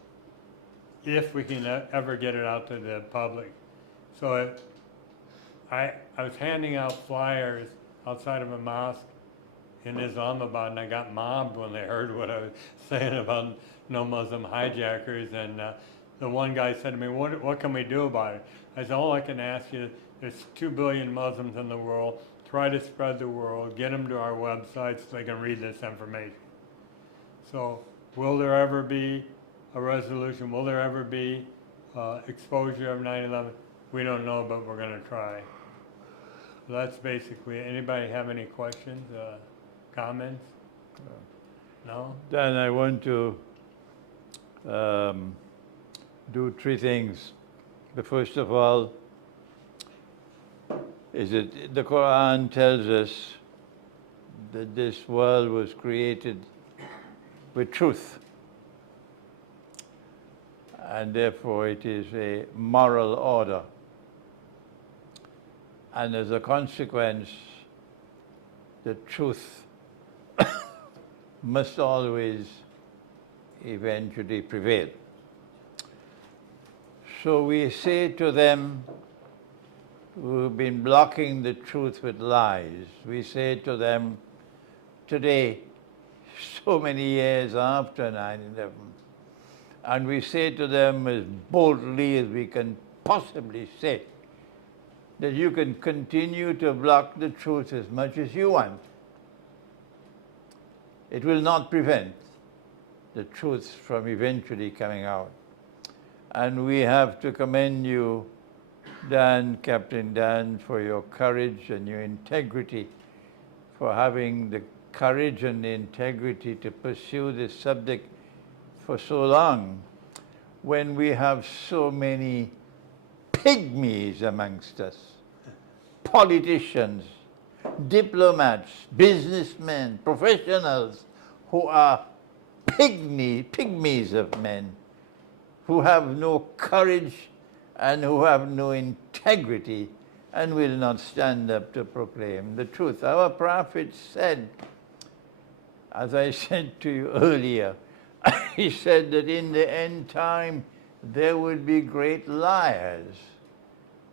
if we can ever get it out to the public. So I was handing out flyers outside of a mosque in Islamabad, and I got mobbed when they heard what I was saying about no Muslim hijackers. And the one guy said to me, what can we do about it? I said, all I can ask you, there's 2 billion Muslims in the world. Try to spread the word, get them to our website so they can read this information. So will there ever be a resolution? Will there ever be exposure of 9/11? We don't know, but we're going to try. So that's basically it. Anybody have any questions, comments? No? Then I want to do 3 things. The first of all is that the Quran tells us that this world was created with truth, and therefore it is a moral order. And as a consequence, the truth must always eventually prevail. So we say to them who've been blocking the truth with lies, we say to them today, so many years after 9/11, and we say to them as boldly as we can possibly say, that you can continue to block the truth as much as you want. It will not prevent the truth from eventually coming out. And we have to commend you, Dan, Captain Dan, for your courage and your integrity, for having the courage and the integrity to pursue this subject for so long, when we have so many pygmies amongst us, politicians, diplomats, businessmen, professionals, who are pygmies of men, who have no courage and who have no integrity and will not stand up to proclaim the truth. Our prophet said, as I said to you earlier, he said that in the end time there would be great liars,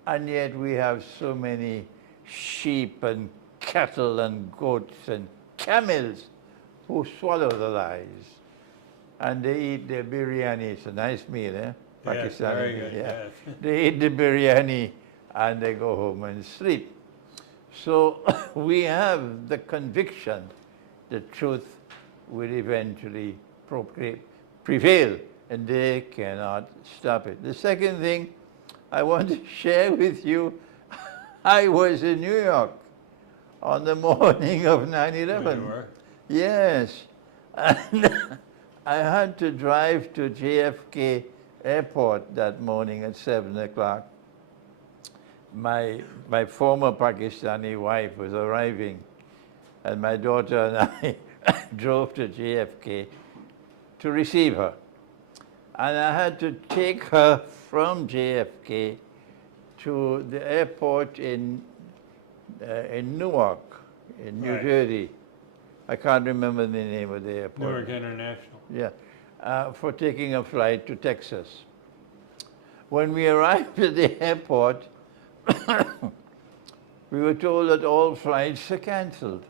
and yet we have so many sheep and cattle and goats and camels who swallow the lies. And they eat their biryani. It's a nice meal, eh? Yes, very good, yeah. yes. They eat the biryani and they go home and sleep. So we have the conviction that truth will eventually prevail, and they cannot stop it. The second thing I want to share with you, I was in New York on the morning of 9/11. You were? Yes. And I had to drive to JFK Airport that morning at 7 o'clock. My former Pakistani wife was arriving, and my daughter and I drove to JFK to receive her. And I had to take her from JFK to the airport in Newark, in New Jersey. I can't remember the name of the airport. Newark International. Yeah, for taking a flight to Texas. When we arrived at the airport, we were told that all flights are canceled.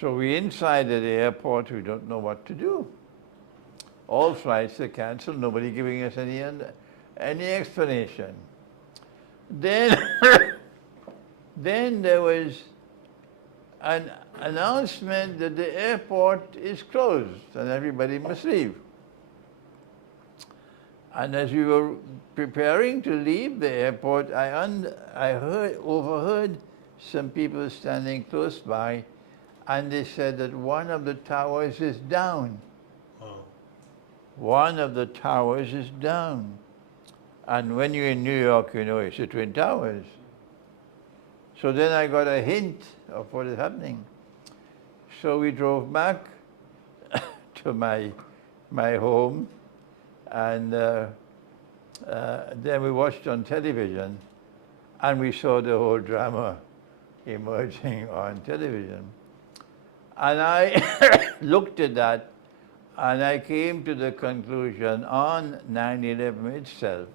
So we inside at the airport, we don't know what to do. All flights are canceled, nobody giving us any explanation. Then, then there was an announcement that the airport is closed and everybody must leave. And as we were preparing to leave the airport, I overheard some people standing close by, and they said that one of the towers is down. Oh. One of the towers is down. And when you're in New York, you know it's the Twin Towers. So then I got a hint of what is happening. So we drove back to my home, and then we watched on television, and we saw the whole drama emerging on television. And I looked at that and I came to the conclusion on 9/11 itself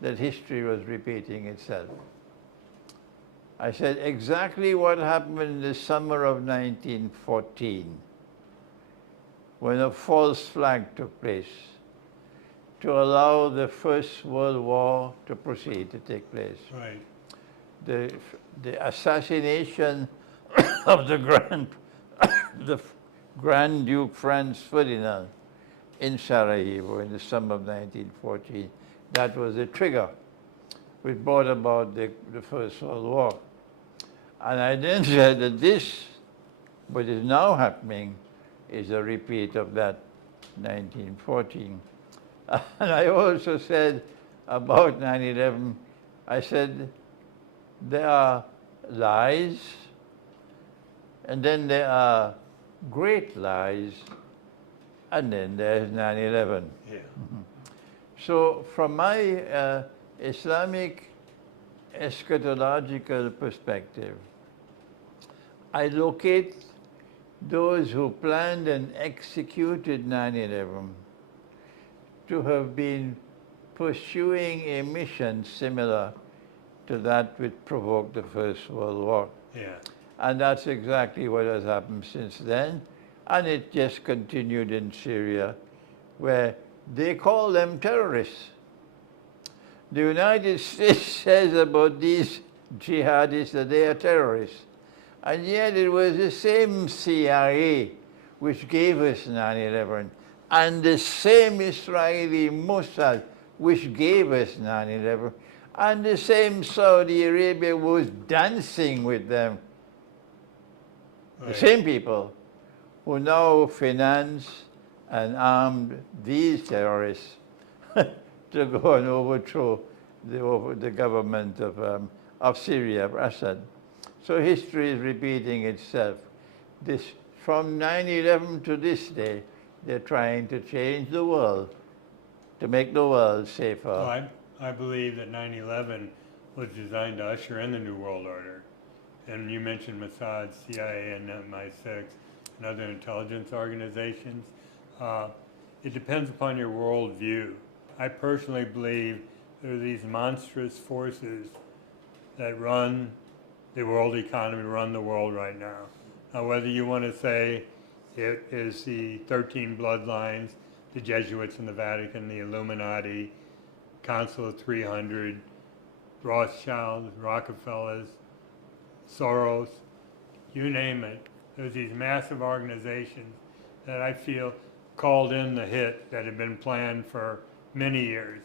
that history was repeating itself. I said exactly what happened in the summer of 1914 when a false flag took place to allow the First World War to proceed, to take place. Right. The assassination of the Grand Duke Franz Ferdinand in Sarajevo in the summer of 1914, that was the trigger which brought about the First World War. And I then said that this, what is now happening, is a repeat of that 1914. And I also said about 9/11, I said there are lies, and then there are great lies, and then there's 9/11. Yeah. So from my Islamic eschatological perspective, I locate those who planned and executed 9/11 to have been pursuing a mission similar to that which provoked the First World War. Yeah. And that's exactly what has happened since then. And it just continued in Syria, where they call them terrorists. The United States says about these jihadists that they are terrorists. And yet it was the same CIA which gave us 9/11, and the same Israeli Mossad which gave us 9/11, and the same Saudi Arabia was dancing with them. Right. The same people who now finance and armed these terrorists to go and overthrow the government of Syria, of Assad. So history is repeating itself. From 9/11 to this day, they're trying to change the world, to make the world safer. Well, I believe that 9/11 was designed to usher in the New World Order. And you mentioned Mossad, CIA, and MI6, and other intelligence organizations. It depends upon your worldview. I personally believe there are these monstrous forces that run the world economy, run the world right now. Now, whether you want to say it is the 13 bloodlines, the Jesuits in the Vatican, the Illuminati, Council of 300, Rothschilds, Rockefellers, Soros, you name it. There's these massive organizations that I feel called in the hit that had been planned for many years.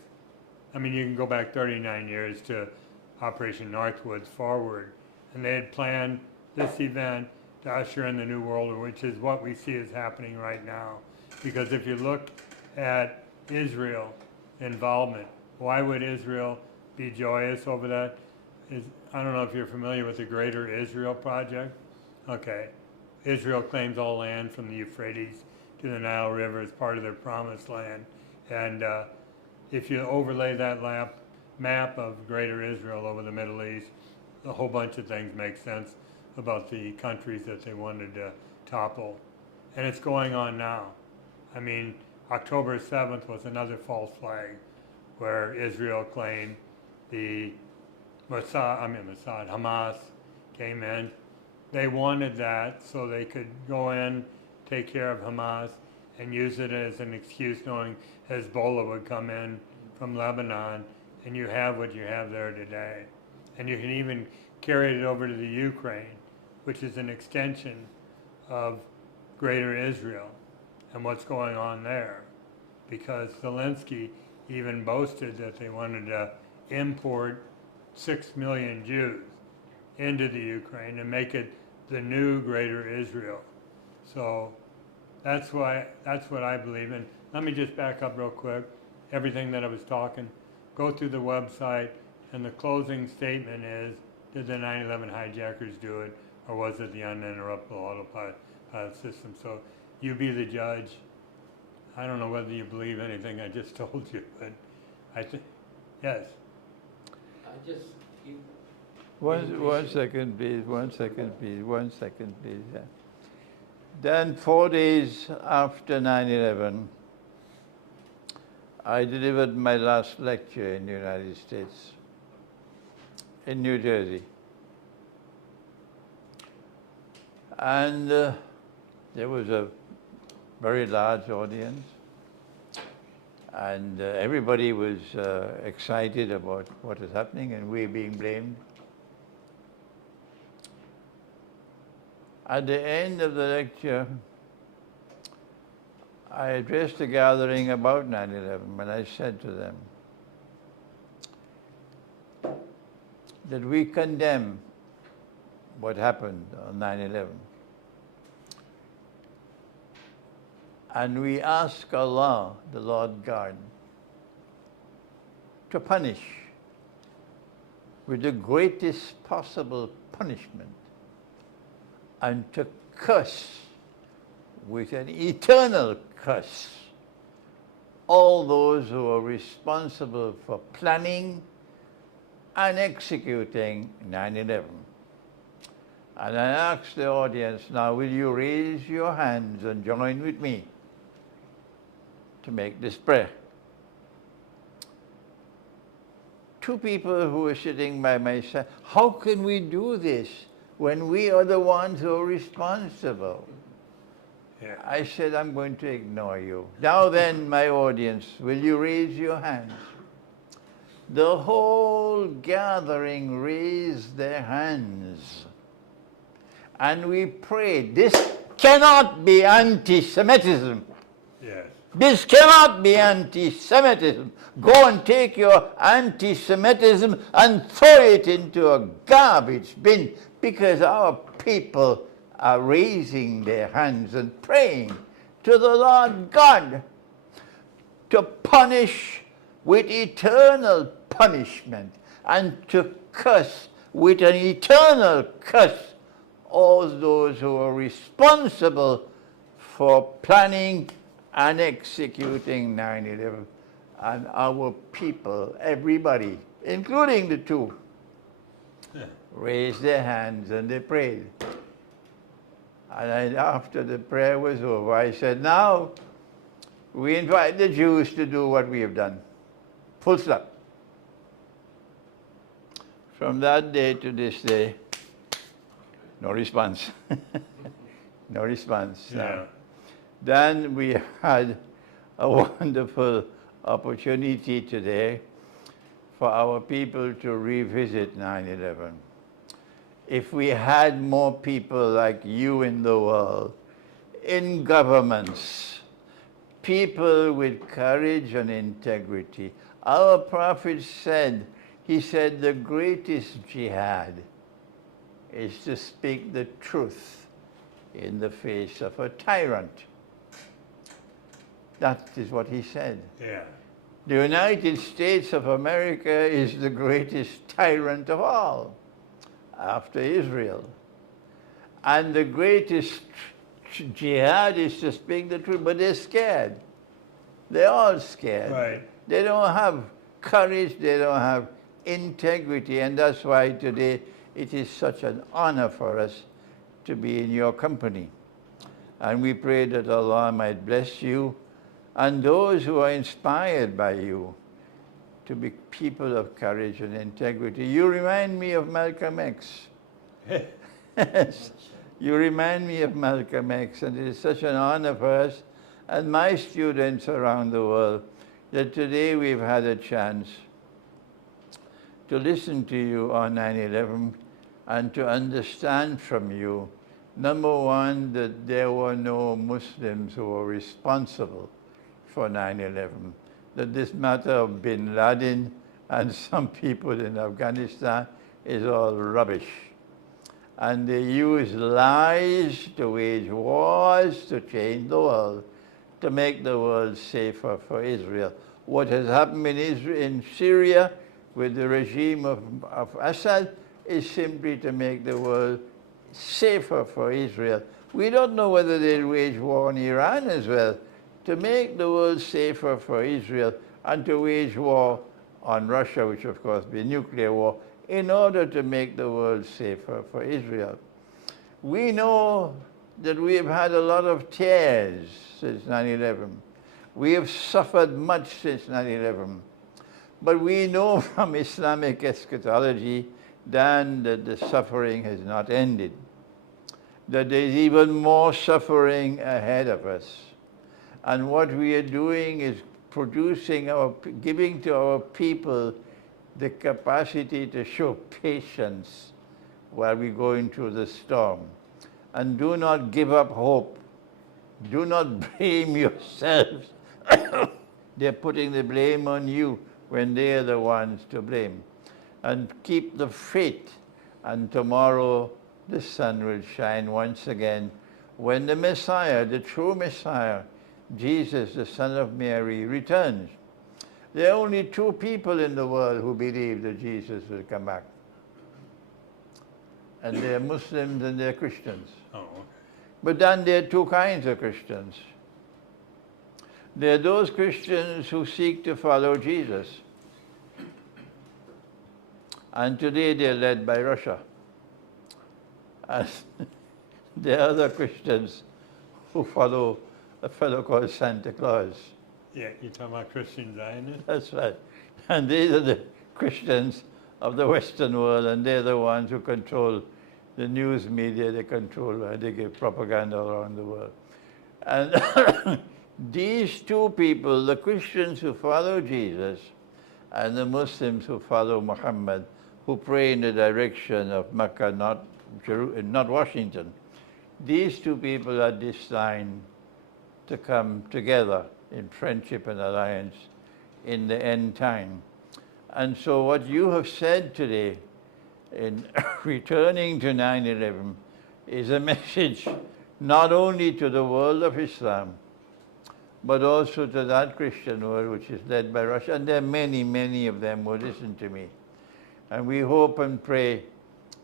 I mean, you can go back 39 years to Operation Northwoods forward, and they had planned this event to usher in the New World Order, which is what we see is happening right now. Because if you look at Israel involvement, why would Israel be joyous over that? I don't know if you're familiar with the Greater Israel Project. Okay. Israel claims all land from the Euphrates to the Nile River as part of their promised land. And if you overlay that map of Greater Israel over the Middle East, a whole bunch of things make sense about the countries that they wanted to topple. And it's going on now. I mean, October 7th was another false flag where Israel claimed the Hamas came in. They wanted that so they could go in, take care of Hamas, and use it as an excuse knowing Hezbollah would come in from Lebanon, and you have what you have there today. And you can even carry it over to the Ukraine, which is an extension of Greater Israel and what's going on there. Because Zelensky even boasted that they wanted to import 6 million Jews into the Ukraine and make it the new Greater Israel. So that's what I believe in. Let me just back up real quick. Everything that I was talking, go through the website, and the closing statement is, did the 9/11 hijackers do it, or was it the uninterruptible autopilot system? So you be the judge. I don't know whether you believe anything I just told you, but I think, yes. One second, please. 1 second, please. 1 second, please. Yeah. Then 4 days after 9/11, I delivered my last lecture in the United States, in New Jersey. And there was a very large audience, and everybody was excited about what is happening and we being blamed. At the end of the lecture, I addressed a gathering about 9/11 and I said to them that we condemn what happened on 9/11. And we ask Allah, the Lord God, to punish with the greatest possible punishment and to curse with an eternal curse all those who are responsible for planning and executing 9/11. And I ask the audience now, will you raise your hands and join with me to make this prayer? Two people who were sitting by my side, how can we do this when we are the ones who are responsible? Yeah. I said, I'm going to ignore you. Now then, my audience, will you raise your hands? The whole gathering raised their hands. And we prayed. This cannot be anti-Semitism. Yes. This cannot be anti-Semitism. Go and take your anti-Semitism and throw it into a garbage bin, because our people are raising their hands and praying to the Lord God to punish with eternal punishment and to curse with an eternal curse all those who are responsible for planning and executing 9/11. And our people, everybody, including the two, raised their hands and they prayed. And after the prayer was over, I said, now we invite the Jews to do what we have done. Full stop. From that day to this day, no response. No response. Yeah. No. Then we had a wonderful opportunity today for our people to revisit 9/11. If we had more people like you in the world, in governments, people with courage and integrity. Our Prophet said, he said, the greatest jihad is to speak the truth in the face of a tyrant. That is what he said. Yeah. The United States of America is the greatest tyrant of all, after Israel. And the greatest jihad is to speak the truth, but they're scared. They're all scared. Right. They don't have courage, they don't have integrity, and that's why today it is such an honor for us to be in your company. And we pray that Allah might bless you and those who are inspired by you to be people of courage and integrity. You remind me of Malcolm X. Yes. You remind me of Malcolm X, and it is such an honor for us and my students around the world that today we've had a chance to listen to you on 9/11 and to understand from you, number one, that there were no Muslims who were responsible for 9/11, that this matter of bin Laden and some people in Afghanistan is all rubbish. And they use lies to wage wars to change the world, to make the world safer for Israel. What has happened in Syria with the regime of Assad is simply to make the world safer for Israel. We don't know whether they'll wage war on Iran as well, to make the world safer for Israel and to wage war on Russia, which of course be nuclear war, in order to make the world safer for Israel. We know that we have had a lot of tears since 9/11. We have suffered much since 9/11. But we know from Islamic eschatology, Dan, that the suffering has not ended, that there is even more suffering ahead of us. And what we are doing is giving to our people the capacity to show patience while we go into the storm. And do not give up hope. Do not blame yourselves. They're putting the blame on you when they are the ones to blame. And keep the faith, and tomorrow the sun will shine once again when the Messiah, the true Messiah, Jesus, the Son of Mary, returns. There are only two people in the world who believe that Jesus will come back. And they're Muslims and they're Christians. Oh, okay. But then there are two kinds of Christians. There are those Christians who seek to follow Jesus. And today they're led by Russia. And there are other Christians who follow a fellow called Santa Claus. Yeah, you're talking about Christian Zionists? That's right. And these are the Christians of the Western world, and they're the ones who control the news media, they give propaganda around the world. And these two people, the Christians who follow Jesus and the Muslims who follow Muhammad, who pray in the direction of Mecca, not Washington, these two people are destined to come together in friendship and alliance in the end time. And so what you have said today in returning to 9/11 is a message not only to the world of Islam, but also to that Christian world which is led by Russia. And there are many, many of them who listen to me. And we hope and pray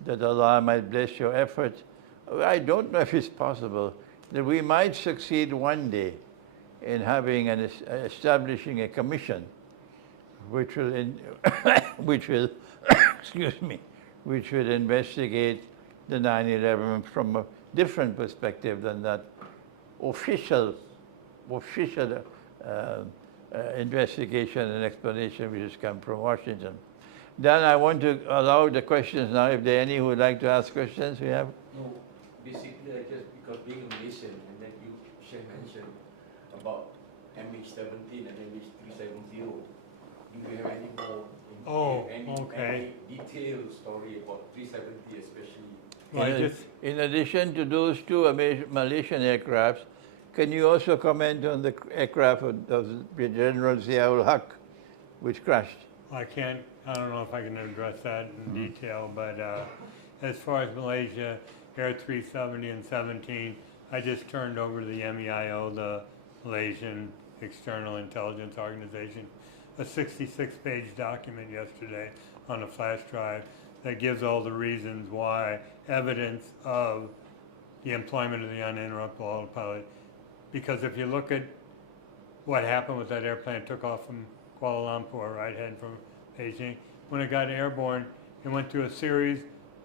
that Allah might bless your effort. I don't know if it's possible that we might succeed one day in having establishing a commission which will, excuse me, which will investigate the 9/11 from a different perspective than that official investigation and explanation which has come from Washington. Then I want to allow the questions now. If there are any who would like to ask questions, we have. No, basically I just because being a Malaysian, and then you mentioned about MH17 and MH370. Do you have any more any detailed story about 370 especially? Well, in addition to those two Malaysian aircrafts, can you also comment on the aircraft of General Ziaul Haq, which crashed? I don't know if I can address that in detail, but as far as Malaysia, Air 370 and 17, I just turned over to the MEIO, the Malaysian External Intelligence Organization, a 66-page document yesterday on a flash drive that gives all the reasons why evidence of the employment of the uninterruptible autopilot. Because if you look at what happened with that airplane, it took off from Kuala Lumpur, right, heading from Beijing. When it got airborne, it went through a series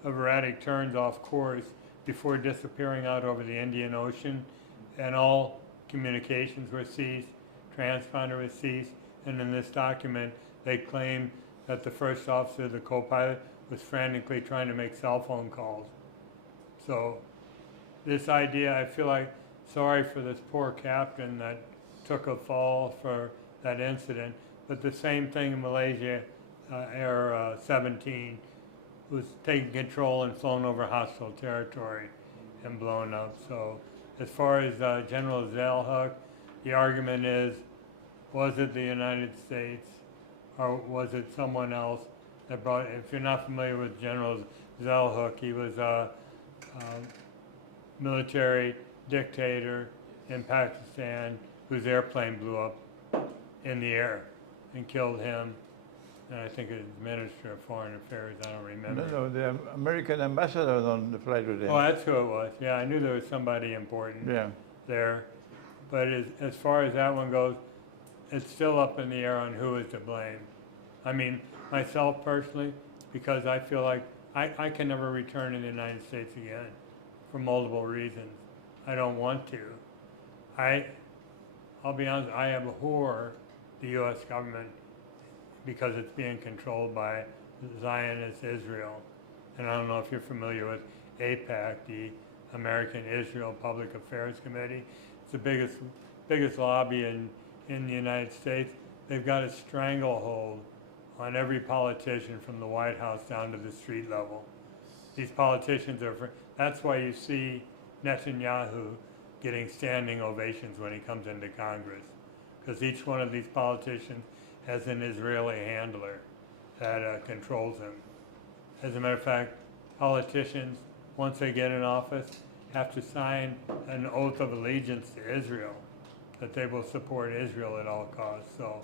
of erratic turns off course before disappearing out over the Indian Ocean, and all communications were ceased, transponder was ceased, and in this document, they claim that the first officer, the co-pilot, was frantically trying to make cell phone calls. So this idea, I feel like sorry for this poor captain that took a fall for that incident, but the same thing in Malaysia, Air 17 was taking control and flown over hostile territory and blown up. So as far as General Zellhuck, the argument is, was it the United States or was it someone else that brought it? If you're not familiar with General Zellhuck, he was a military dictator in Pakistan whose airplane blew up in the air and killed him, and I think it was Minister of Foreign Affairs, I don't remember. No, the American ambassador was on the flight with him. Oh, that's who it was. Yeah, I knew there was somebody important there. But as far as that one goes, it's still up in the air on who is to blame. I mean, myself personally, because I feel like I can never return to the United States again for multiple reasons. I don't want to. I'll be honest, I abhor the U.S. government because it's being controlled by Zionist Israel. And I don't know if you're familiar with AIPAC, the American Israel Public Affairs Committee. It's the biggest lobby in the United States. They've got a stranglehold on every politician from the White House down to the street level. These politicians that's why you see Netanyahu getting standing ovations when he comes into Congress, because each one of these politicians has an Israeli handler that controls him. As a matter of fact, politicians, once they get in office, have to sign an oath of allegiance to Israel, that they will support Israel at all costs. So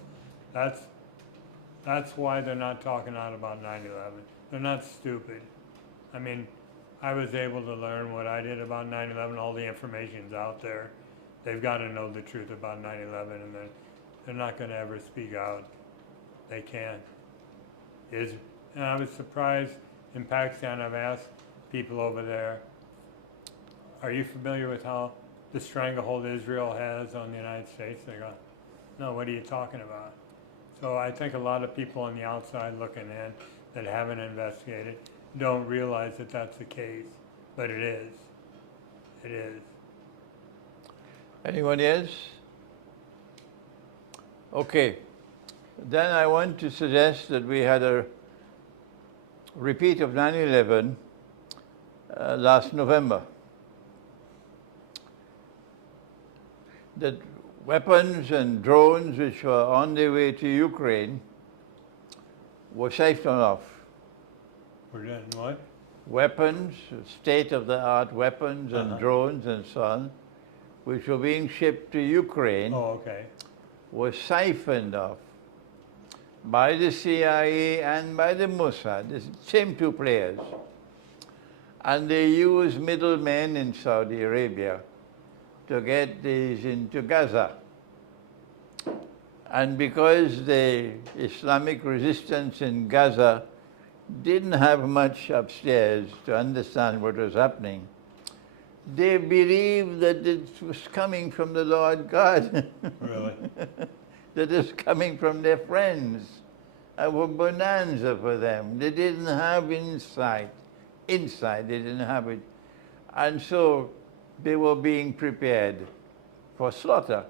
that's why they're not talking out about 9/11. They're not stupid. I mean, I was able to learn what I did about 9/11. All the information's out there. They've got to know the truth about 9/11, and they're not going to ever speak out. They can't. And I was surprised in Pakistan. I've asked people over there, are you familiar with how the stranglehold Israel has on the United States? They go, no, what are you talking about? So I think a lot of people on the outside looking in that haven't investigated don't realize that that's the case, but it is. It is. Anyone else? Okay. Then I want to suggest that we had a repeat of 9/11 last November. That weapons and drones which were on their way to Ukraine were siphoned off. We're done what? Weapons, state-of-the-art weapons and drones and so on, which were being shipped to Ukraine, were siphoned off by the CIA and by the Mossad, the same two players. And they used middlemen in Saudi Arabia to get these into Gaza. And because the Islamic resistance in Gaza didn't have much upstairs to understand what was happening, they believed that it was coming from the Lord God. Really? That is coming from their friends. A bonanza for them. They didn't have insight. They didn't have it. And so they were being prepared for slaughter.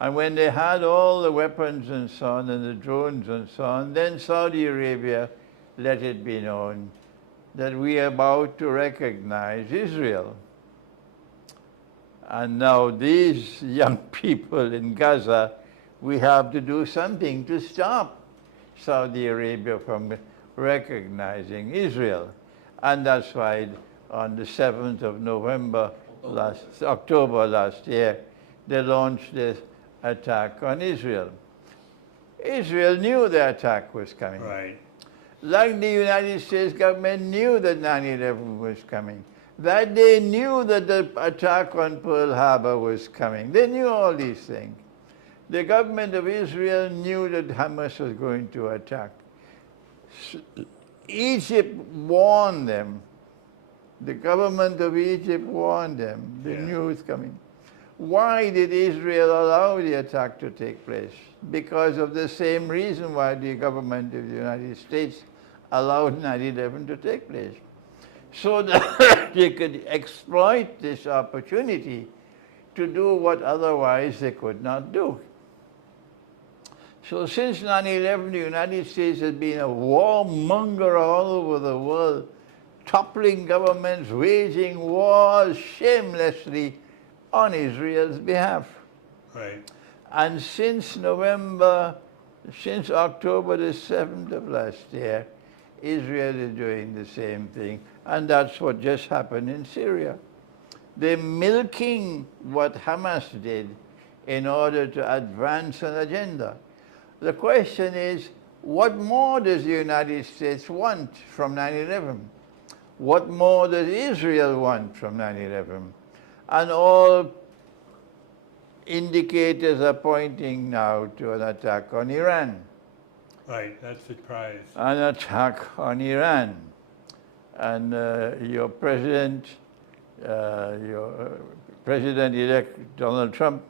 And when they had all the weapons and so on, and the drones and so on, then Saudi Arabia let it be known that we are about to recognize Israel. And now these young people in Gaza, we have to do something to stop Saudi Arabia from recognizing Israel. And that's why on the 7th of October last year, they launched this attack on Israel. Israel knew the attack was coming. Right. Like the United States government knew that 9/11 was coming. That they knew that the attack on Pearl Harbor was coming. They knew all these things. The government of Israel knew that Hamas was going to attack. Egypt warned them. The government of Egypt warned them. They knew it was coming. Why did Israel allow the attack to take place? Because of the same reason why the government of the United States allowed 9/11 to take place. So that they could exploit this opportunity to do what otherwise they could not do. So since 9/11, the United States has been a warmonger all over the world, toppling governments, waging wars shamelessly on Israel's behalf. Right. And since October the 7th of last year, Israel is doing the same thing. And that's what just happened in Syria. They're milking what Hamas did in order to advance an agenda. The question is, what more does the United States want from 9/11? What more does Israel want from 9/11? And all indicators are pointing now to an attack on Iran. Right, that's the prize. an attack on Iran. And your President-elect Donald Trump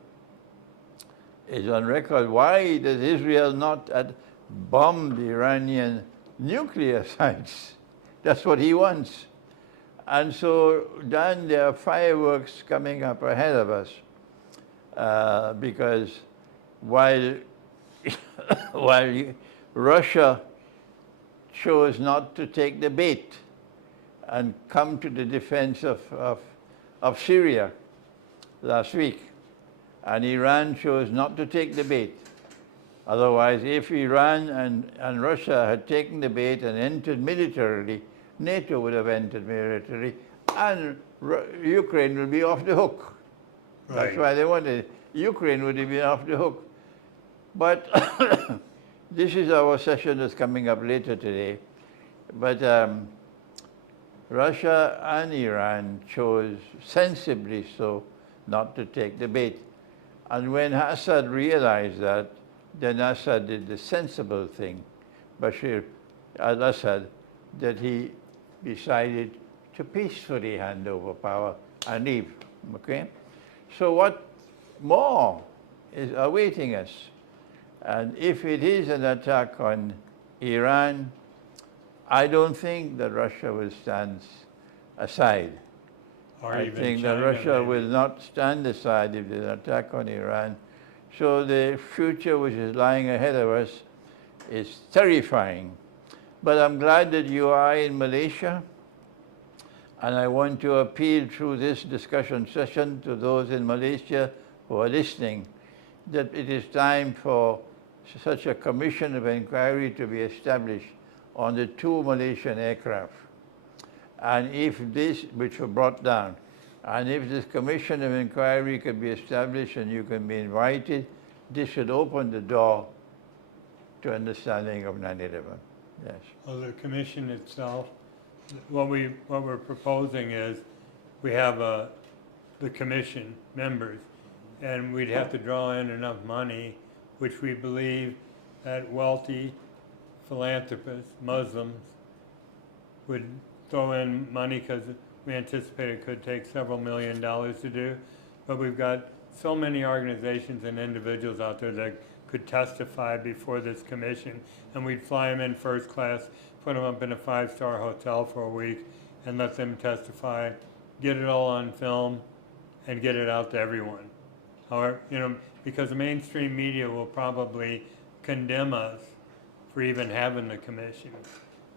is on record. Why does Israel not bomb the Iranian nuclear sites? That's what he wants. And so, Dan, there are fireworks coming up ahead of us because while Russia chose not to take the bait and come to the defense of Syria last week, and Iran chose not to take the bait. Otherwise, if Iran and Russia had taken the bait and entered militarily, NATO would have entered militarily, and Ukraine would be off the hook. Right. That's why they wanted it. Ukraine would have been off the hook. But this is our session that's coming up later today. But Russia and Iran chose, sensibly so, not to take the bait. And when Assad realized that, then Assad did the sensible thing, Bashar al-Assad, that he decided to peacefully hand over power and leave, okay? So what more is awaiting us? And if it is an attack on Iran, I don't think that Russia will stand aside. Or I even think that China, Russia maybe. will not stand aside if there's an attack on Iran. So the future which is lying ahead of us is terrifying. But I'm glad that you are in Malaysia, and I want to appeal through this discussion session to those in Malaysia who are listening that it is time for such a commission of inquiry to be established on the 2 Malaysian aircraft. And if this, which were brought down, and if this commission of inquiry could be established and you can be invited, this should open the door to understanding of 9/11. Yes. Well, the commission itself, what we're proposing is we have the commission members, and we'd have to draw in enough money, which we believe that wealthy philanthropists, Muslims, would throw in money because we anticipate it could take several $1 million to do. But we've got so many organizations and individuals out there that could testify before this commission, and we'd fly them in first class, put them up in a 5-star hotel for a week, and let them testify, get it all on film, and get it out to everyone. However, because the mainstream media will probably condemn us for even having the commission,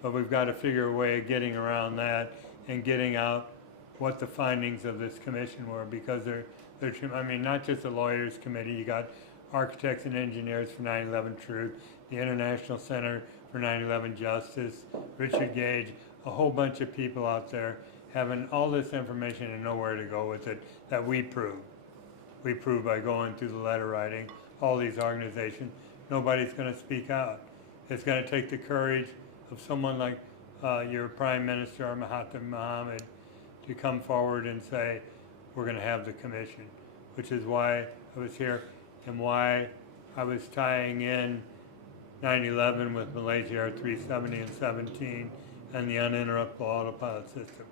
but we've got to figure a way of getting around that and getting out what the findings of this commission were, because they're not just the lawyers committee. You got architects and engineers for 9/11 Truth, the International Center for 9/11 Justice, Richard Gage, a whole bunch of people out there having all this information and know where to go with it that we prove. We prove by going through the letter writing, all these organizations. Nobody's going to speak out. It's going to take the courage of someone like your Prime Minister, Mahathir Mohamad, to come forward and say, we're going to have the commission, which is why I was here and why I was tying in 9/11 with Malaysia Air 370 and 17 and the uninterruptible autopilot system.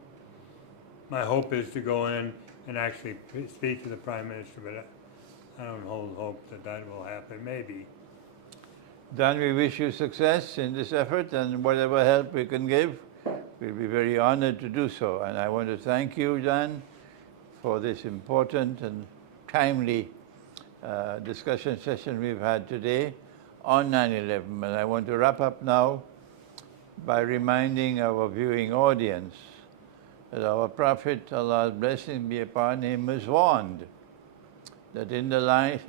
My hope is to go in and actually speak to the Prime Minister, but I don't hold hope that that will happen. Maybe. Dan, we wish you success in this effort, and whatever help we can give, we'll be very honored to do so. And I want to thank you, Dan, for this important and timely discussion session we've had today on 9/11. And I want to wrap up now by reminding our viewing audience that our Prophet, Allah's blessing be upon him, was warned that in the last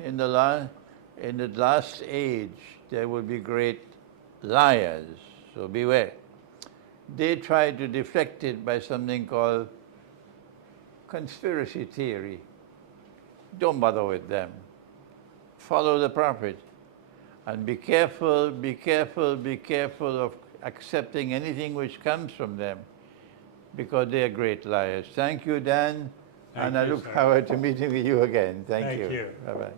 age there will be great liars, so beware. They tried to deflect it by something called conspiracy theory. Don't bother with them. Follow the Prophet. And be careful, be careful, be careful of accepting anything which comes from them, because they are great liars. Thank you, Dan. Thank and I you, look sir. forward to meeting with you again. Thank you. Thank you. Bye-bye.